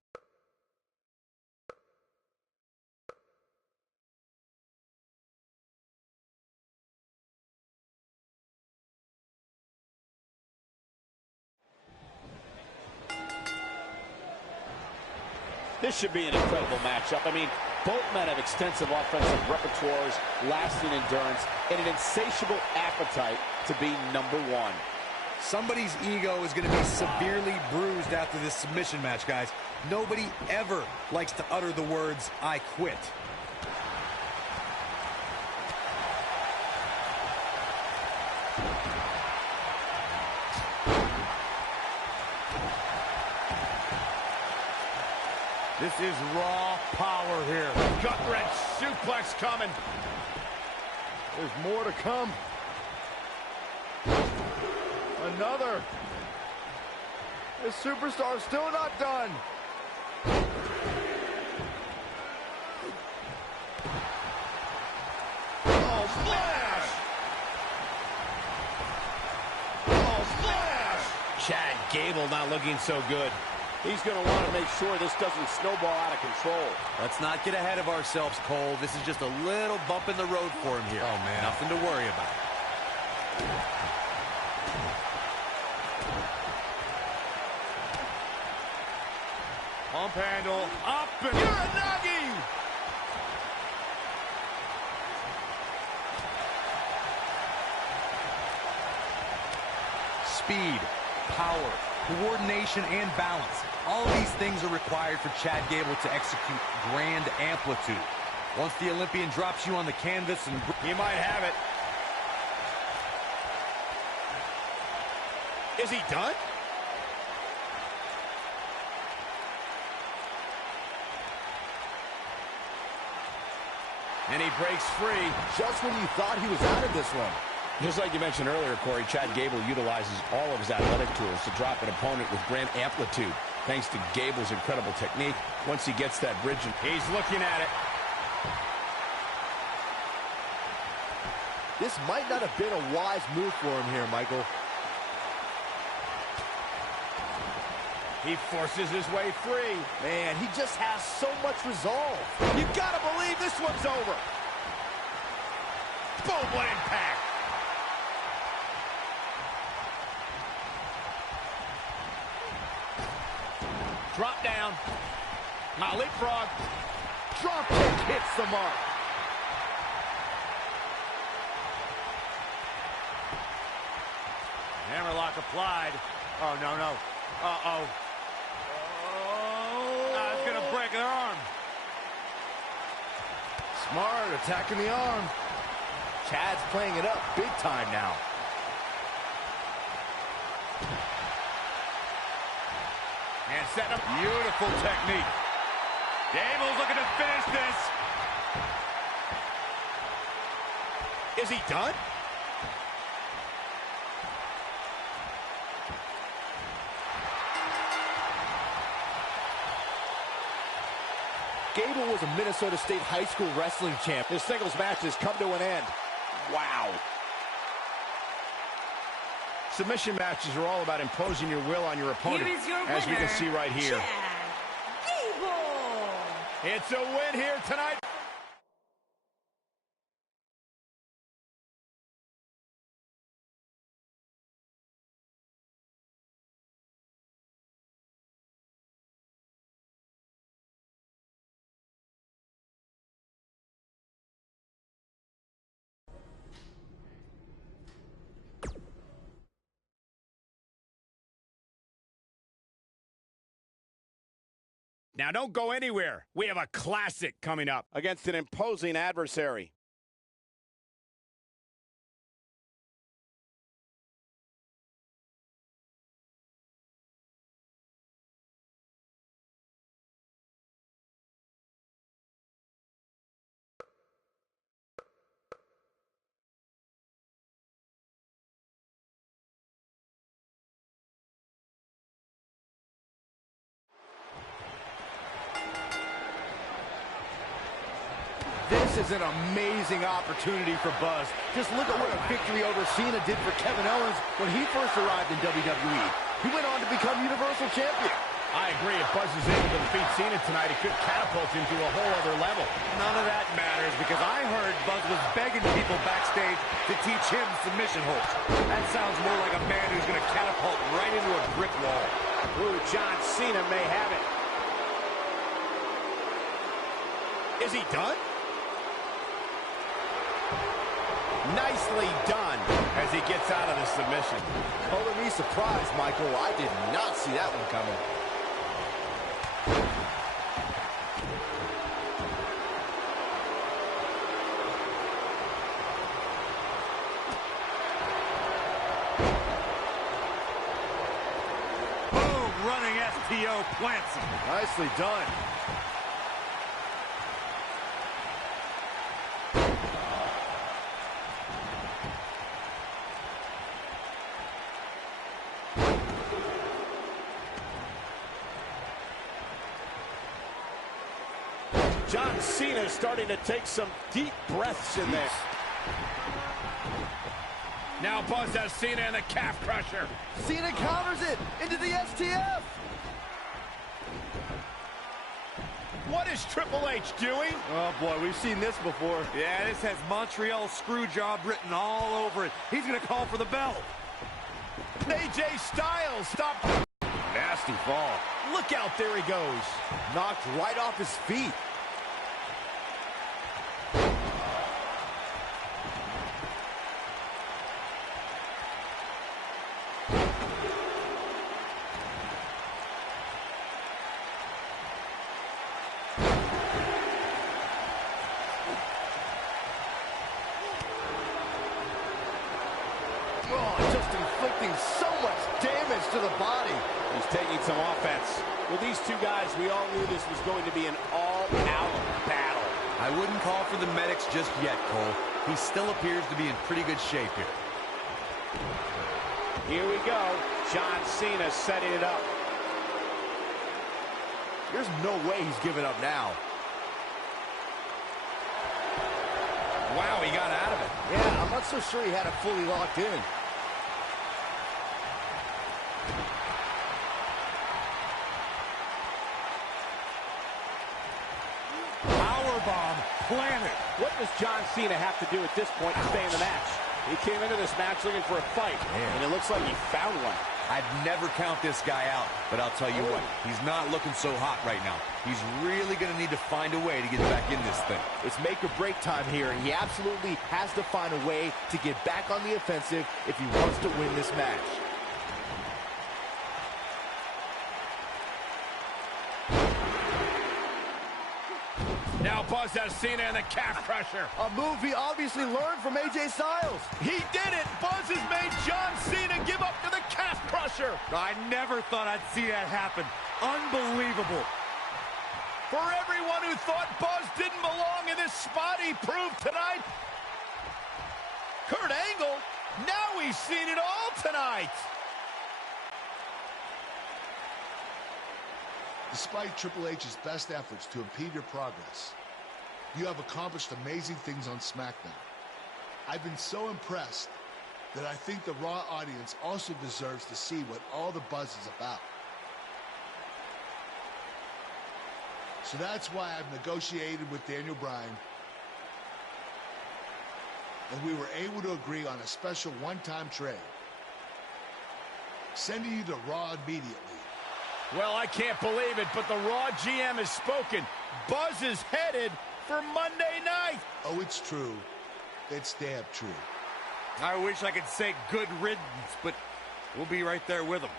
This should be an incredible matchup. I mean, both men have extensive offensive repertoires, lasting endurance, and an insatiable appetite to be number one. Somebody's ego is going to be severely bruised after this submission match, guys. Nobody ever likes to utter the words, "I quit." This is raw power here. Gut-wrench suplex coming. There's more to come. Another. This superstar's still not done. Oh, splash! Oh, splash! Chad Gable not looking so good. He's going to want to make sure this doesn't snowball out of control. Let's not get ahead of ourselves, Cole. This is just a little bump in the road for him here. Oh, man. Nothing to worry about. Pump handle, up and Uranagi! Speed, power, coordination, and balance. All of these things are required for Chad Gable to execute grand amplitude. Once the Olympian drops you on the canvas and... He might have it. Is he done? And he breaks free. Just when you thought he was out of this one. Just like you mentioned earlier, Corey, Chad Gable utilizes all of his athletic tools to drop an opponent with grand amplitude, thanks to Gable's incredible technique. Once he gets that bridge, and he's looking at it. This might not have been a wise move for him here, Michael. He forces his way free. Man, he just has so much resolve. You gotta believe this one's over. Boom, what impact. Drop down. Now leapfrog. Drop kick hits the mark. Hammerlock applied. Oh, no, no. Uh-oh. It's going to break their arm. Smart, attacking the arm. Chad's playing it up big time now. And setting up beautiful technique. Gable's looking to finish this. Is he done? Gable was a Minnesota State high school wrestling champ. This singles match has come to an end. Wow. Submission matches are all about imposing your will on your opponent, Here is your as we can winner, see right here. Gable. It's a win here tonight. Now, don't go anywhere. We have a classic coming up Against an imposing adversary. This is an amazing opportunity for Buzz. Just look at what a victory over Cena did for Kevin Owens when he first arrived in WWE. He went on to become Universal Champion. I agree. If Buzz is able to defeat Cena tonight, it could catapult him to a whole other level. None of that matters because I heard Buzz was begging people backstage to teach him submission holds. That sounds more like a man who's going to catapult right into a brick wall. Ooh, John Cena may have it. Is he done? Nicely done as he gets out of the submission. Color me surprised, Michael. I did not see that one coming. Boom, running STO plants him. Nicely done. John Cena is starting to take some deep breaths in there. Now Buzz has Cena in the calf crusher. Cena counters it into the STF. What is Triple H doing? Oh, boy, we've seen this before. Yeah, this has Montreal Screwjob written all over it. He's going to call for the bell. AJ Styles stopped. Nasty fall. Look out, there he goes. Knocked right off his feet. Just inflicting so much damage to the body. He's taking some offense. With these two guys, we all knew this was going to be an all-out battle. I wouldn't call for the medics just yet, Cole. He still appears to be in pretty good shape here. Here we go. John Cena setting it up. There's no way he's giving up now. Wow, he got out of it. Yeah, I'm not so sure he had it fully locked in. Powerbomb planted. What does John Cena have to do at this point to stay in the match? He came into this match looking for a fight, and it looks like he found one. I'd never count this guy out, but I'll tell you what, he's not looking so hot right now. He's really going to need to find a way to get back in this thing. It's make or break time here, and he absolutely has to find a way to get back on the offensive if he wants to win this match. Now Now Buzz has Cena in the calf crusher. A move he obviously learned from AJ Styles. He did it. Buzz has made John Cena give up to the calf crusher. I never thought I'd see that happen. Unbelievable. For everyone who thought Buzz didn't belong in this spot, he proved tonight. Kurt Angle, now he's seen it all tonight. Despite Triple H's best efforts to impede your progress, you have accomplished amazing things on SmackDown. I've been so impressed that I think the Raw audience also deserves to see what all the buzz is about. So that's why I've negotiated with Daniel Bryan, and we were able to agree on a special one-time trade, sending you to Raw immediately. Well, I can't believe it, but the Raw GM has spoken. Buzz is headed for Monday night. Oh, it's true. It's damn true. I wish I could say good riddance, but we'll be right there with him.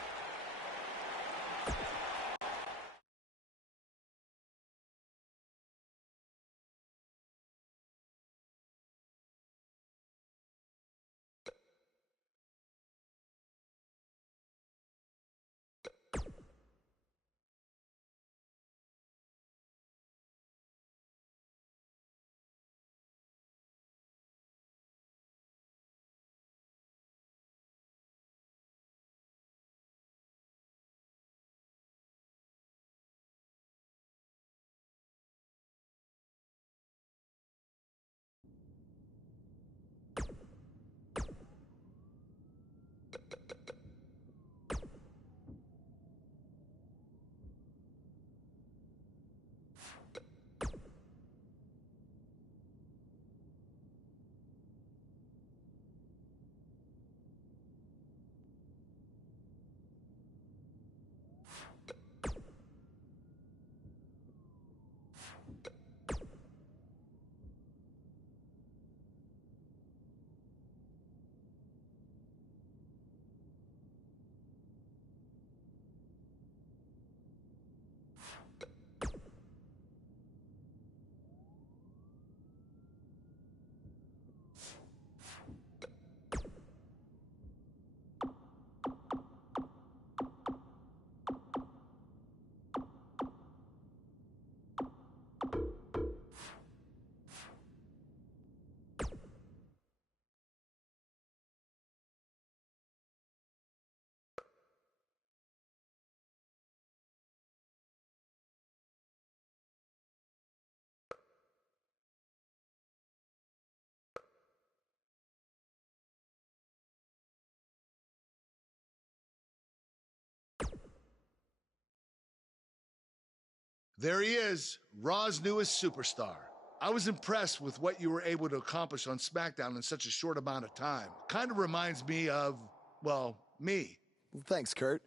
There he is, Raw's newest superstar. I was impressed with what you were able to accomplish on SmackDown in such a short amount of time. Kind of reminds me of, well, me. Well, thanks, Kurt.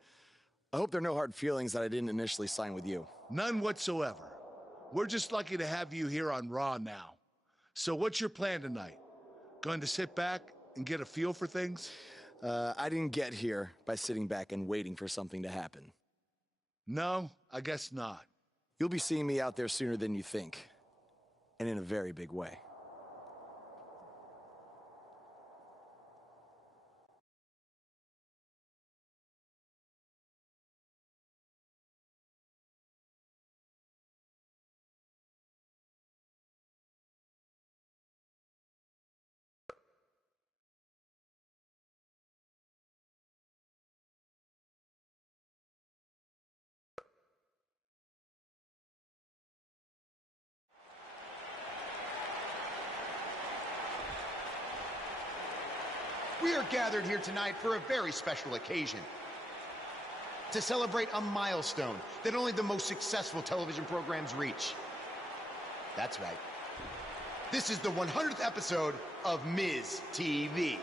I hope there are no hard feelings that I didn't initially sign with you. None whatsoever. We're just lucky to have you here on Raw now. So what's your plan tonight? Going to sit back and get a feel for things? I didn't get here by sitting back and waiting for something to happen. No, I guess not. You'll be seeing me out there sooner than you think, and in a very big way. We are gathered here tonight for a very special occasion. To celebrate a milestone that only the most successful television programs reach. That's right. This is the 100th episode of Miz TV.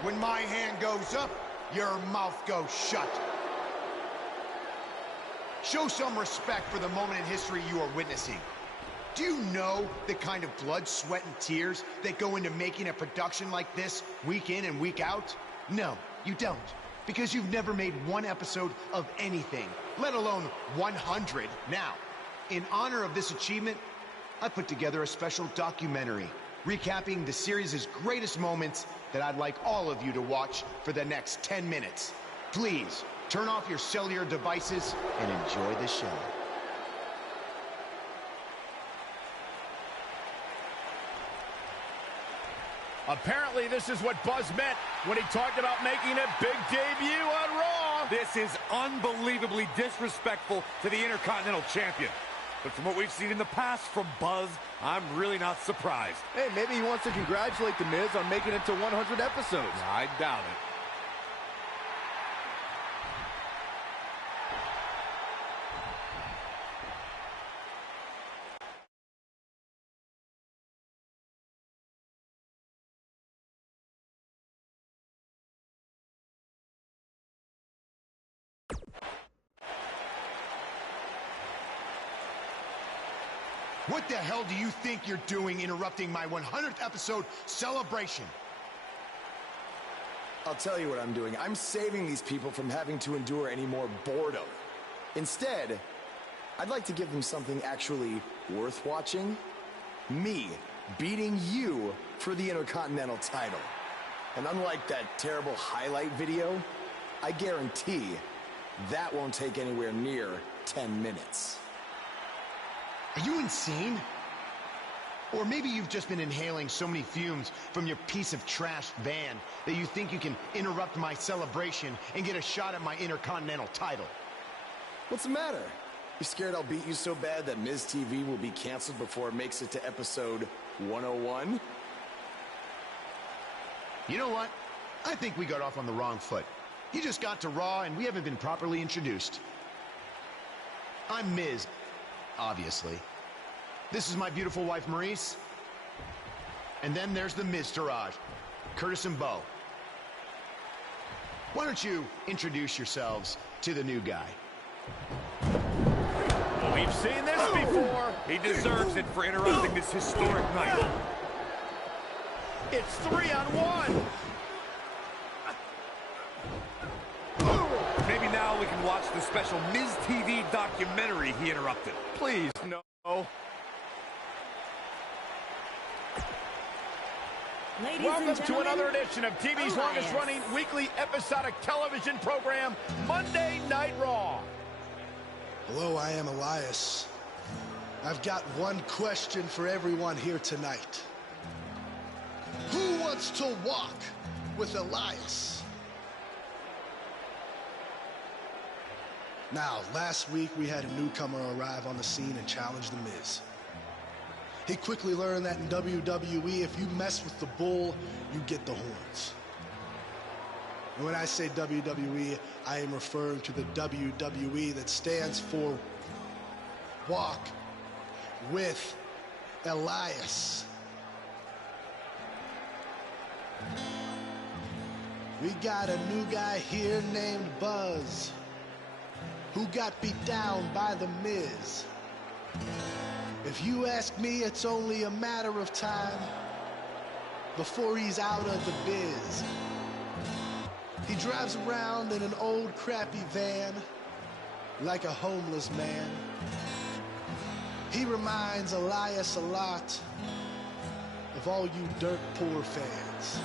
When my hand goes up, your mouth goes shut. Show some respect for the moment in history you are witnessing. Do you know the kind of blood, sweat, and tears that go into making a production like this week in and week out? No, you don't. because you've never made one episode of anything, let alone 100. Now, in honor of this achievement, I put together a special documentary recapping the series' greatest moments that I'd like all of you to watch for the next 10 minutes. Please, turn off your cellular devices and enjoy the show. Apparently, this is what Buzz meant when he talked about making a big debut on Raw. This is unbelievably disrespectful to the Intercontinental Champion. But from what we've seen in the past from Buzz, I'm really not surprised. Hey, maybe he wants to congratulate The Miz on making it to 100 episodes. I doubt it. What the hell do you think you're doing interrupting my 100th episode celebration? I'll tell you what I'm doing. I'm saving these people from having to endure any more boredom. Instead, I'd like to give them something actually worth watching. Me beating you for the Intercontinental title. And unlike that terrible highlight video, I guarantee that won't take anywhere near 10 minutes. Are you insane? Or maybe you've just been inhaling so many fumes from your piece of trash van that you think you can interrupt my celebration and get a shot at my Intercontinental title. What's the matter? You scared I'll beat you so bad that Miz TV will be canceled before it makes it to episode 101? You know what? I think we got off on the wrong foot. You just got to Raw and we haven't been properly introduced. I'm Miz. Obviously. This is my beautiful wife, Maurice. And then there's the Miztourage, Curtis and Bo. Why don't you introduce yourselves to the new guy? We've seen this before. He deserves it for interrupting this historic night. It's 3-on-1. Maybe now we can watch the special Miz TV documentary he interrupted. Please, no. Welcome to another edition of TV's longest-running weekly episodic television program, Monday Night Raw. Hello, I am Elias. I've got one question for everyone here tonight. Who wants to walk with Elias? Now, last week we had a newcomer arrive on the scene and challenge The Miz. He quickly learned that in WWE, if you mess with the bull, you get the horns. And when I say WWE, I am referring to the WWE that stands for Walk with Elias. We got a new guy here named Buzz, who got beat down by The Miz. If you ask me, it's only a matter of time before he's out of the biz. He drives around in an old crappy van like a homeless man. He reminds Elias a lot of all you dirt poor fans.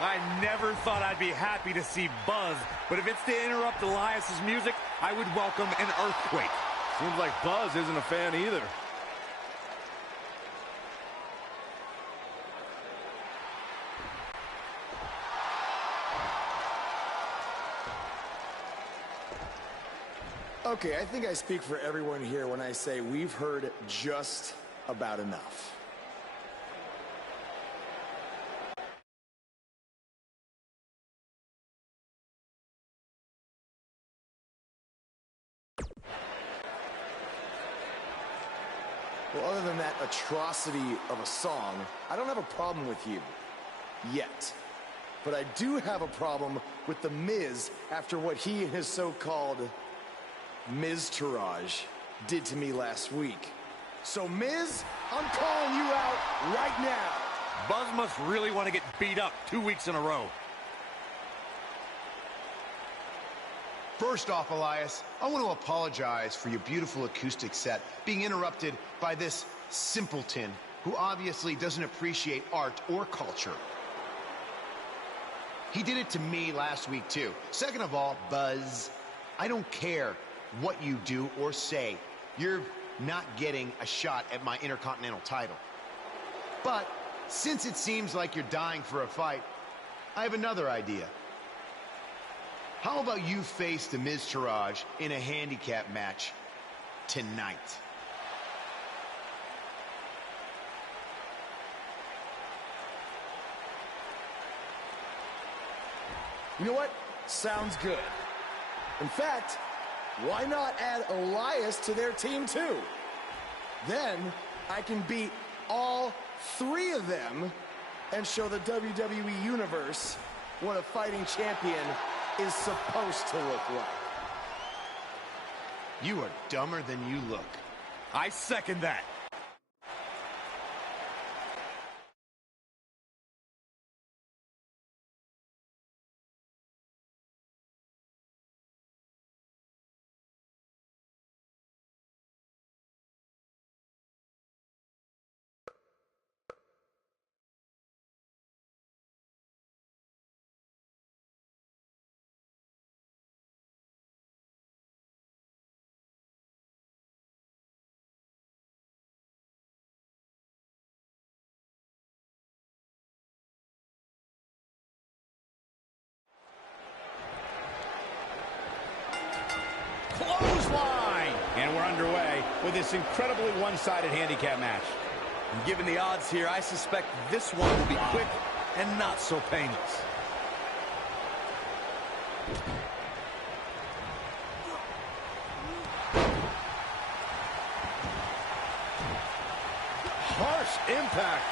I never thought I'd be happy to see Buzz, but if it's to interrupt Elias's music, I would welcome an earthquake. Seems like Buzz isn't a fan either. Okay, I think I speak for everyone here when I say we've heard just about enough. Well, other than that atrocity of a song, I don't have a problem with you. Yet. But I do have a problem with The Miz after what he and his so-called Miztourage did to me last week. So, Miz, I'm calling you out right now. Buzz must really want to get beat up 2 weeks in a row. First off, Elias, I want to apologize for your beautiful acoustic set being interrupted by this simpleton who obviously doesn't appreciate art or culture. He did it to me last week, too. Second of all, Buzz, I don't care what you do or say. You're not getting a shot at my Intercontinental title. But since it seems like you're dying for a fight, I have another idea. How about you face the Miz Taraj in a handicap match tonight? You know what? Sounds good. In fact, why not add Elias to their team too? Then I can beat all 3 of them and show the WWE Universe what a fighting champion is supposed to look like. You are dumber than you look. I second that. Clothesline! And we're underway with this incredibly one-sided handicap match. And given the odds here, I suspect this one will be quick and not so painless. Harsh impact.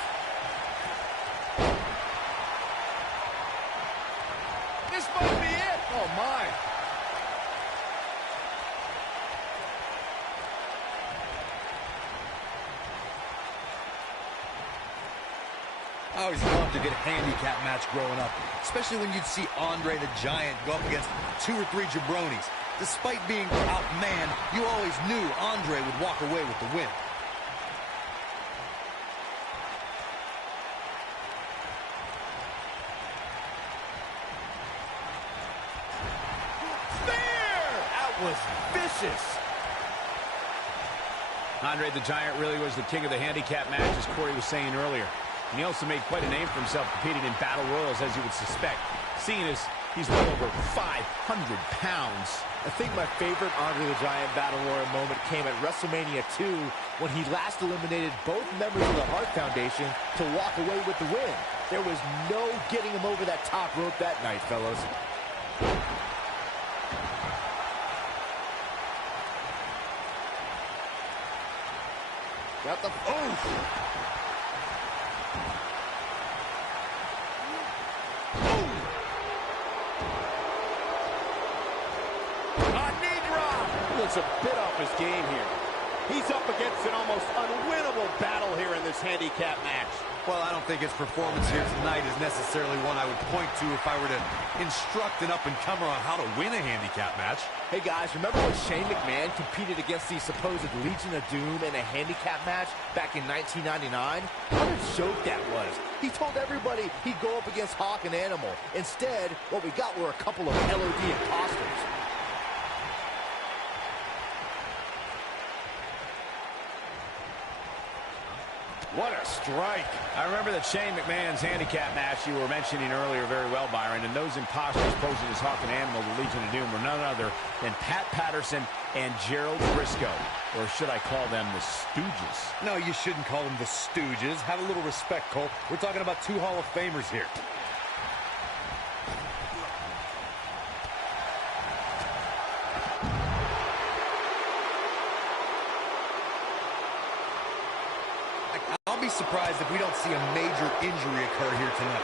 This might be it. Oh, my. I always loved a good handicap match growing up, especially when you'd see Andre the Giant go up against 2 or 3 jabronis. Despite being outmanned, you always knew Andre would walk away with the win. That was vicious. Andre the Giant really was the king of the handicap match, as Corey was saying earlier. And he also made quite a name for himself competing in battle royals, as you would suspect, seeing as he's well over 500 pounds. I think my favorite Andre the Giant Battle Royal moment came at WrestleMania 2 when he last eliminated both members of the Hart Foundation to walk away with the win. There was no getting him over that top rope that night, fellas. Got the... Oh! Looks a bit off his game here. He's up against an almost unwinnable battle here in this handicap match. Well, I don't think his performance here tonight is necessarily one I would point to if I were to instruct an up-and-comer on how to win a handicap match. Hey guys, remember when Shane McMahon competed against the supposed Legion of Doom in a handicap match back in 1999? What a joke that was. He told everybody he'd go up against Hawk and Animal. Instead, what we got were a couple of LOD imposters. What a strike. I remember that Shane McMahon's handicap match you were mentioning earlier very well, Byron, and those imposters posing as Hawk and Animal, the Legion of Doom, were none other than Pat Patterson and Gerald Briscoe. Or should I call them the Stooges? No, you shouldn't call them the Stooges. Have a little respect, Cole. We're talking about 2 Hall of Famers here. I'll be surprised if we don't see a major injury occur here tonight.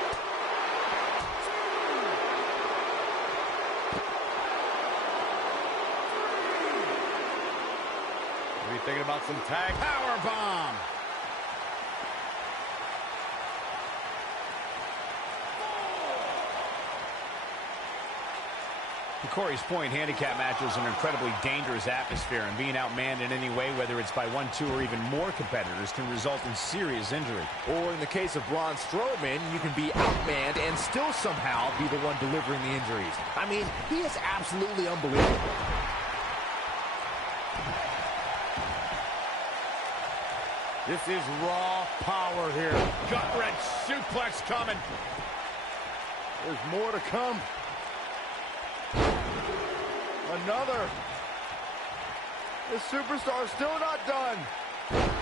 Are you thinking about some tag? Power bomb. To Corey's point, handicap matches are an incredibly dangerous atmosphere, and being outmanned in any way, whether it's by 1, 2, or even more competitors, can result in serious injury. Or in the case of Braun Strowman, you can be outmanned and still somehow be the one delivering the injuries. I mean, he is absolutely unbelievable. This is raw power here. Gut-wrench suplex coming. There's more to come. Another. The superstar is still not done.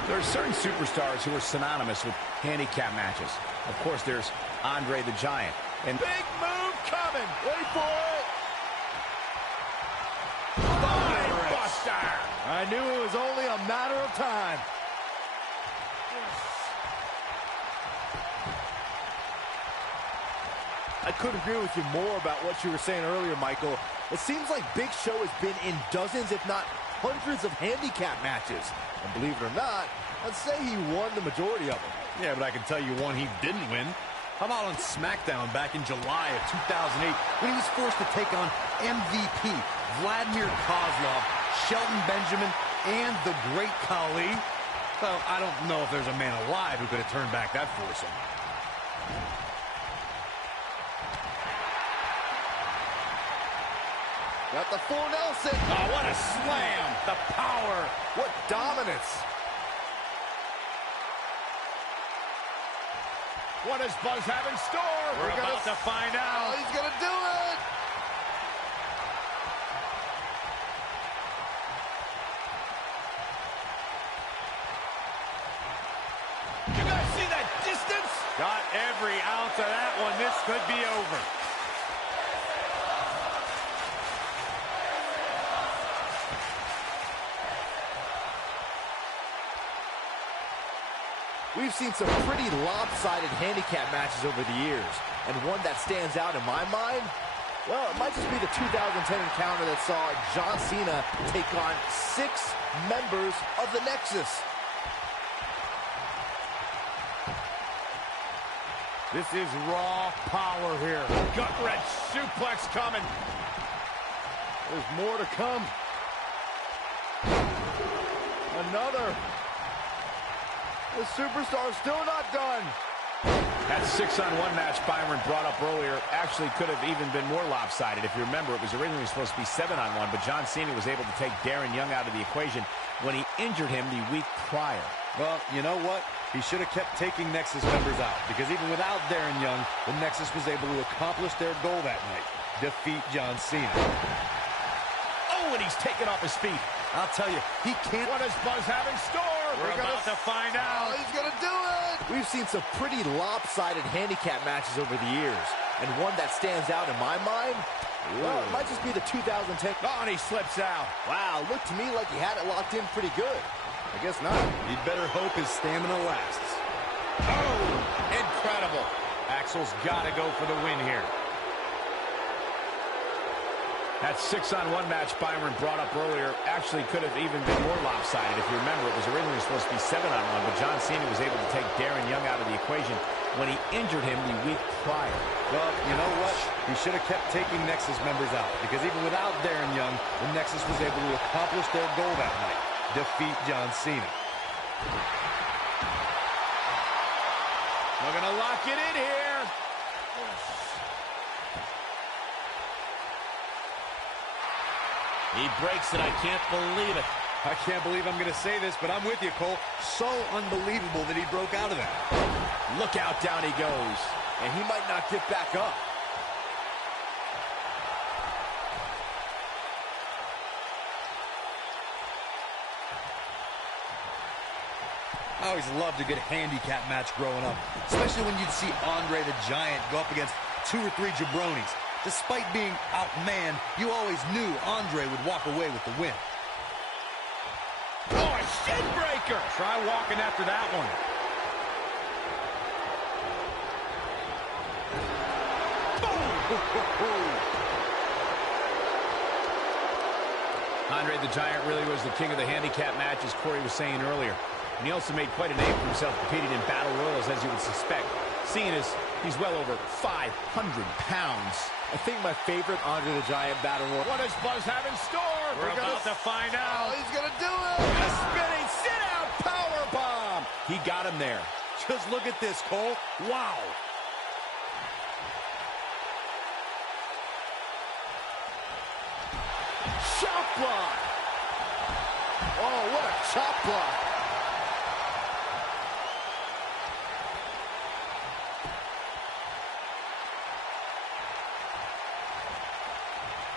There are certain superstars who are synonymous with handicap matches. Of course, there's Andre the Giant. And big move coming. Wait for it. Buster. I knew it was only a matter of time. I couldn't agree with you more about what you were saying earlier, Michael. It seems like Big Show has been in dozens, if not hundreds, of handicap matches. And believe it or not, I'd say he won the majority of them. Yeah, but I can tell you one he didn't win. How about on SmackDown back in July of 2008 when he was forced to take on MVP, Vladimir Kozlov, Shelton Benjamin, and the Great Khali? Well, I don't know if there's a man alive who could have turned back that foursome. Got the full Nelson. Oh, what a slam. The power. What dominance. What does Buzz have in store? We're about to find out. Oh, he's going to do it. You guys see that distance? Got every ounce of that one. This could be over. We've seen some pretty lopsided handicap matches over the years. And one that stands out in my mind, well, it might just be the 2010 encounter that saw John Cena take on 6 members of the Nexus. This is raw power here. Gut-wrench suplex coming. There's more to come. Another. The superstar is still not done. That 6-on-1 match Byron brought up earlier actually could have even been more lopsided. If you remember, it was originally supposed to be 7-on-1, but John Cena was able to take Darren Young out of the equation when he injured him the week prior. Well, you know what? He should have kept taking Nexus members out, because even without Darren Young, the Nexus was able to accomplish their goal that night: defeat John Cena. Oh, and he's taken off his feet. I'll tell you, he can't. What does Buzz have in store? We're about to find out. Oh, he's going to do it. We've seen some pretty lopsided handicap matches over the years. And one that stands out in my mind, well, it might just be the 2010. Oh, and he slips out. Wow, looked to me like he had it locked in pretty good. I guess not. He'd better hope his stamina lasts. Oh, incredible. Axel's got to go for the win here. That 6-on-1 match Byron brought up earlier actually could have even been more lopsided. If you remember, it was originally supposed to be 7-on-1, but John Cena was able to take Darren Young out of the equation when he injured him the week prior. Well, you know what? He should have kept taking Nexus members out, because even without Darren Young, the Nexus was able to accomplish their goal that night: defeat John Cena. We're going to lock it in here. He breaks it. I can't believe it. I can't believe I'm going to say this, but I'm with you, Cole. So unbelievable that he broke out of that. Look out, down he goes. And he might not get back up. I always loved a good handicap match growing up, especially when you'd see Andre the Giant go up against 2 or 3 jabronis. Despite being outmanned, you always knew Andre would walk away with the win. Oh, a shin breaker! Try walking after that one. Andre the Giant really was the king of the handicap match, as Corey was saying earlier. And he also made quite a name for himself competing in battle royals, as you would suspect. Seeing as He's well over 500 pounds. I think my favorite Andre the Giant battle royal. What does Buzz have in store? We're about to find out. Oh, he's gonna do it! A spinning sit-out power bomb. He got him there. Just look at this, Cole. Wow. Chop block. Oh, what a chop block.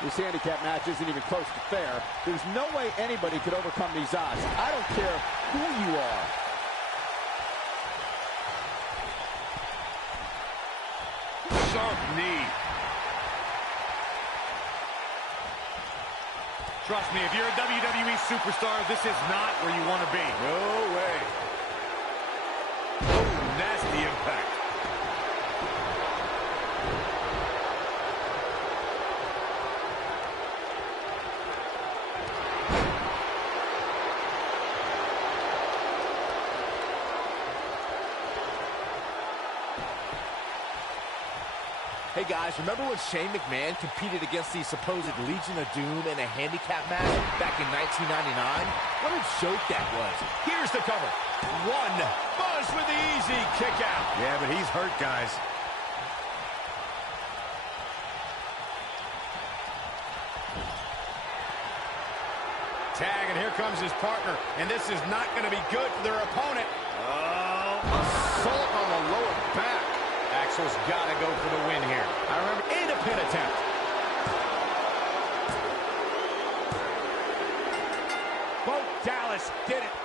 This handicap match isn't even close to fair. There's no way anybody could overcome these odds. I don't care who you are. Sharp knee. Trust me, if you're a WWE superstar, this is not where you want to be. No way. Oh, nasty impact. Hey guys, remember when Shane McMahon competed against the supposed Legion of Doom in a handicap match back in 1999? What a joke that was. Here's the cover. One. Buzz with the easy kick out. Yeah, but he's hurt, guys. Tag, and here comes his partner. And this is not going to be good for their opponent. Oh, assault on the lower back. Axel's got to go for the win here. I remember in a pin attempt. Bo Dallas did it.